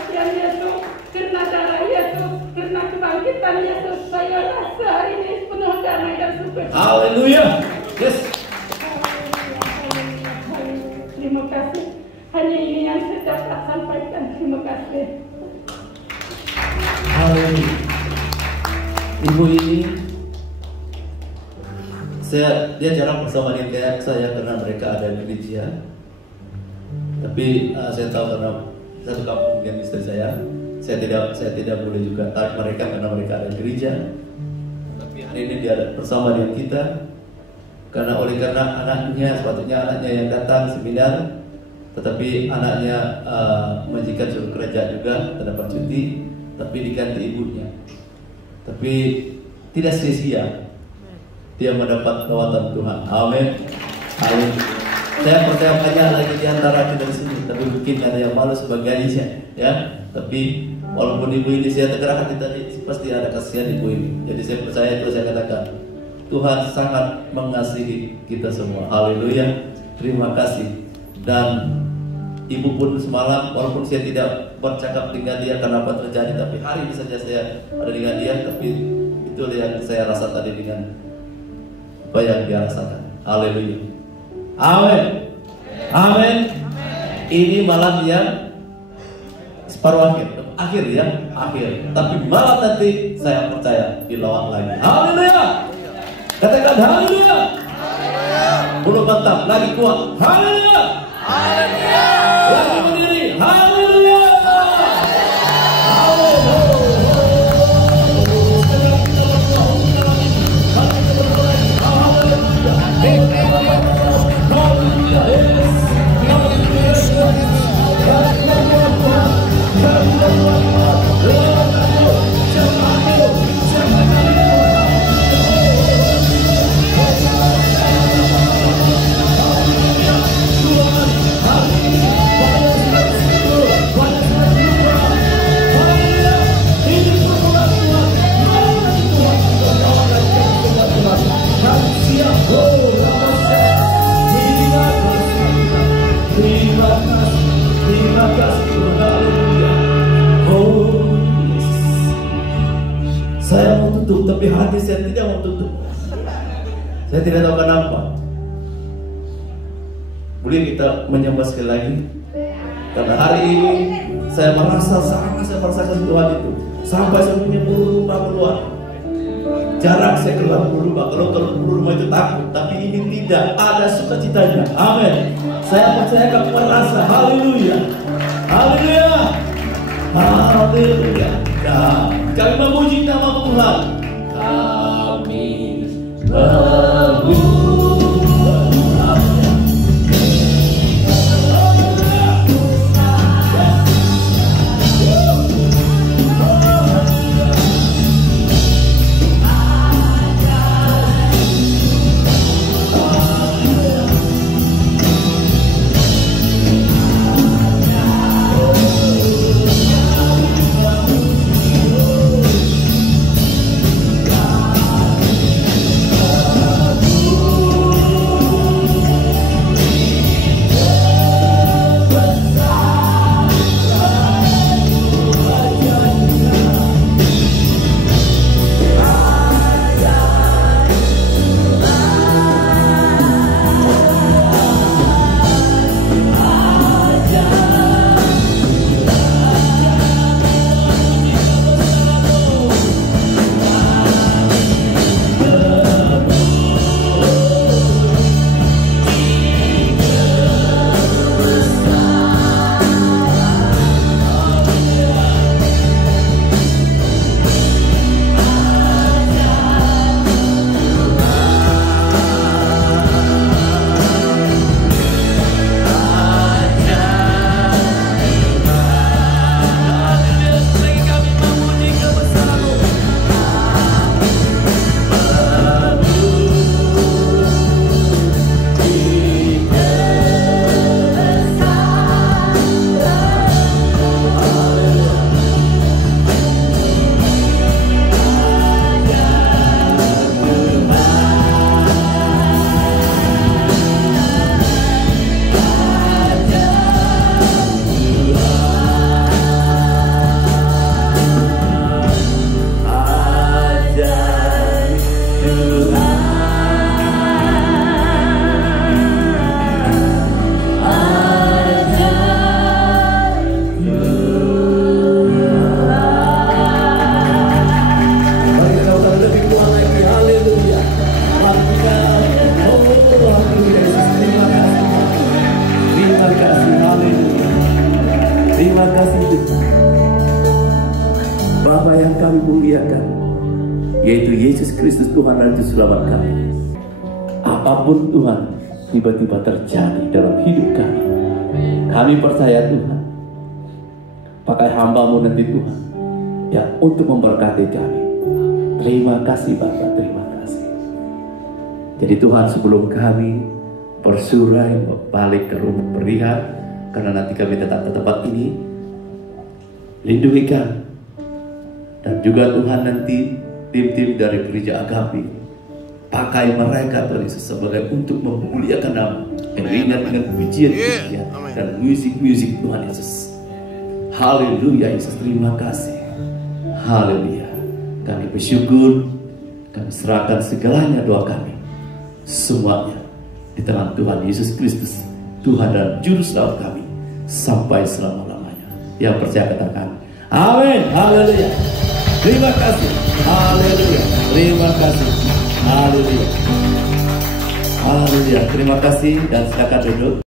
dapat sampaikan. Terima kasih. Haleluya. Ibu ini dia jarang bersama dengan kayak saya karena mereka ada di gereja. Tapi saya tahu karena satu kampung dengan istri saya tidak boleh juga tarik mereka karena mereka ada di gereja. Tapi hari ini dia ada bersama dengan kita karena anaknya sepatutnya anaknya yang datang seminar, tetapi anaknya majikan suruh kerja juga, terdapat cuti, tapi diganti ibunya. Tapi tidak sia-sia dia mendapat lawatan Tuhan. Amin. Amin. Saya percaya banyak lagi di antara kita di sini, tapi mungkin ada yang malu sebagainya, ya. Tapi walaupun ibu ini saya tegar hati tadi, pasti ada kasihan ibu ini. Jadi saya percaya itu, saya katakan Tuhan sangat mengasihi kita semua. Haleluya. Terima kasih. Dan ibu pun semalam, walaupun saya tidak bercakap dengan dia karena apa terjadi, tapi hari ini saja saya ada dengan dia. Tapi itu yang saya rasa tadi dengan apa yang dia rasakan. Haleluya. Amin. Amin. Ini malam yang separuh akhir ya, akhir. Tapi malam nanti saya percaya dilawat lagi. Haleluya. Katakan haleluya. Belum mantap, lagi kuat. Haleluya. Haleluya. Lagi berdiri. Haleluya. Saya mau tutup, tapi hati saya tidak mau tutup. Saya tidak tahu kenapa. Boleh kita menyembah sekali lagi? Karena hari ini saya merasa saya merasakan Tuhan itu. Sampai saya punya bulu rumah keluar. Jarang saya keluar bulu rumah. Kalau bulu rumah itu takut, tapi ini tidak. Ada sukacitanya. Amin. Saya percaya kamu merasa. Haleluya. Haleluya. Haleluya. Kami memuji nama Tuhan. Kami memuji. Aku yaitu Yesus Kristus Tuhan dan Juru Selamat kami. Apapun Tuhan tiba-tiba terjadi dalam hidup kami percaya Tuhan pakai hamba-Mu nanti Tuhan ya untuk memberkati kami. Terima kasih Bapak, terima kasih. Jadi Tuhan, sebelum kami bersurai balik ke rumah berihat, karena nanti kami datang ke tempat ini, lindungi kami. Dan juga Tuhan, nanti tim-tim dari gereja Agape, pakai mereka Tuhan Yesus sebagai untuk memuliakan nama, mengingat dengan pujian-pujian dan musik-musik Tuhan Yesus. Haleluya Yesus, terima kasih. Haleluya. Kami bersyukur, kami serahkan segalanya doa kami, semuanya di tangan Tuhan Yesus Kristus, Tuhan dan Juru Selamat kami, sampai selama-lamanya. Yang percaya katakan amin. Haleluya. Terima kasih. Haleluya. Terima kasih. Haleluya. Haleluya. Terima kasih dan silakan duduk.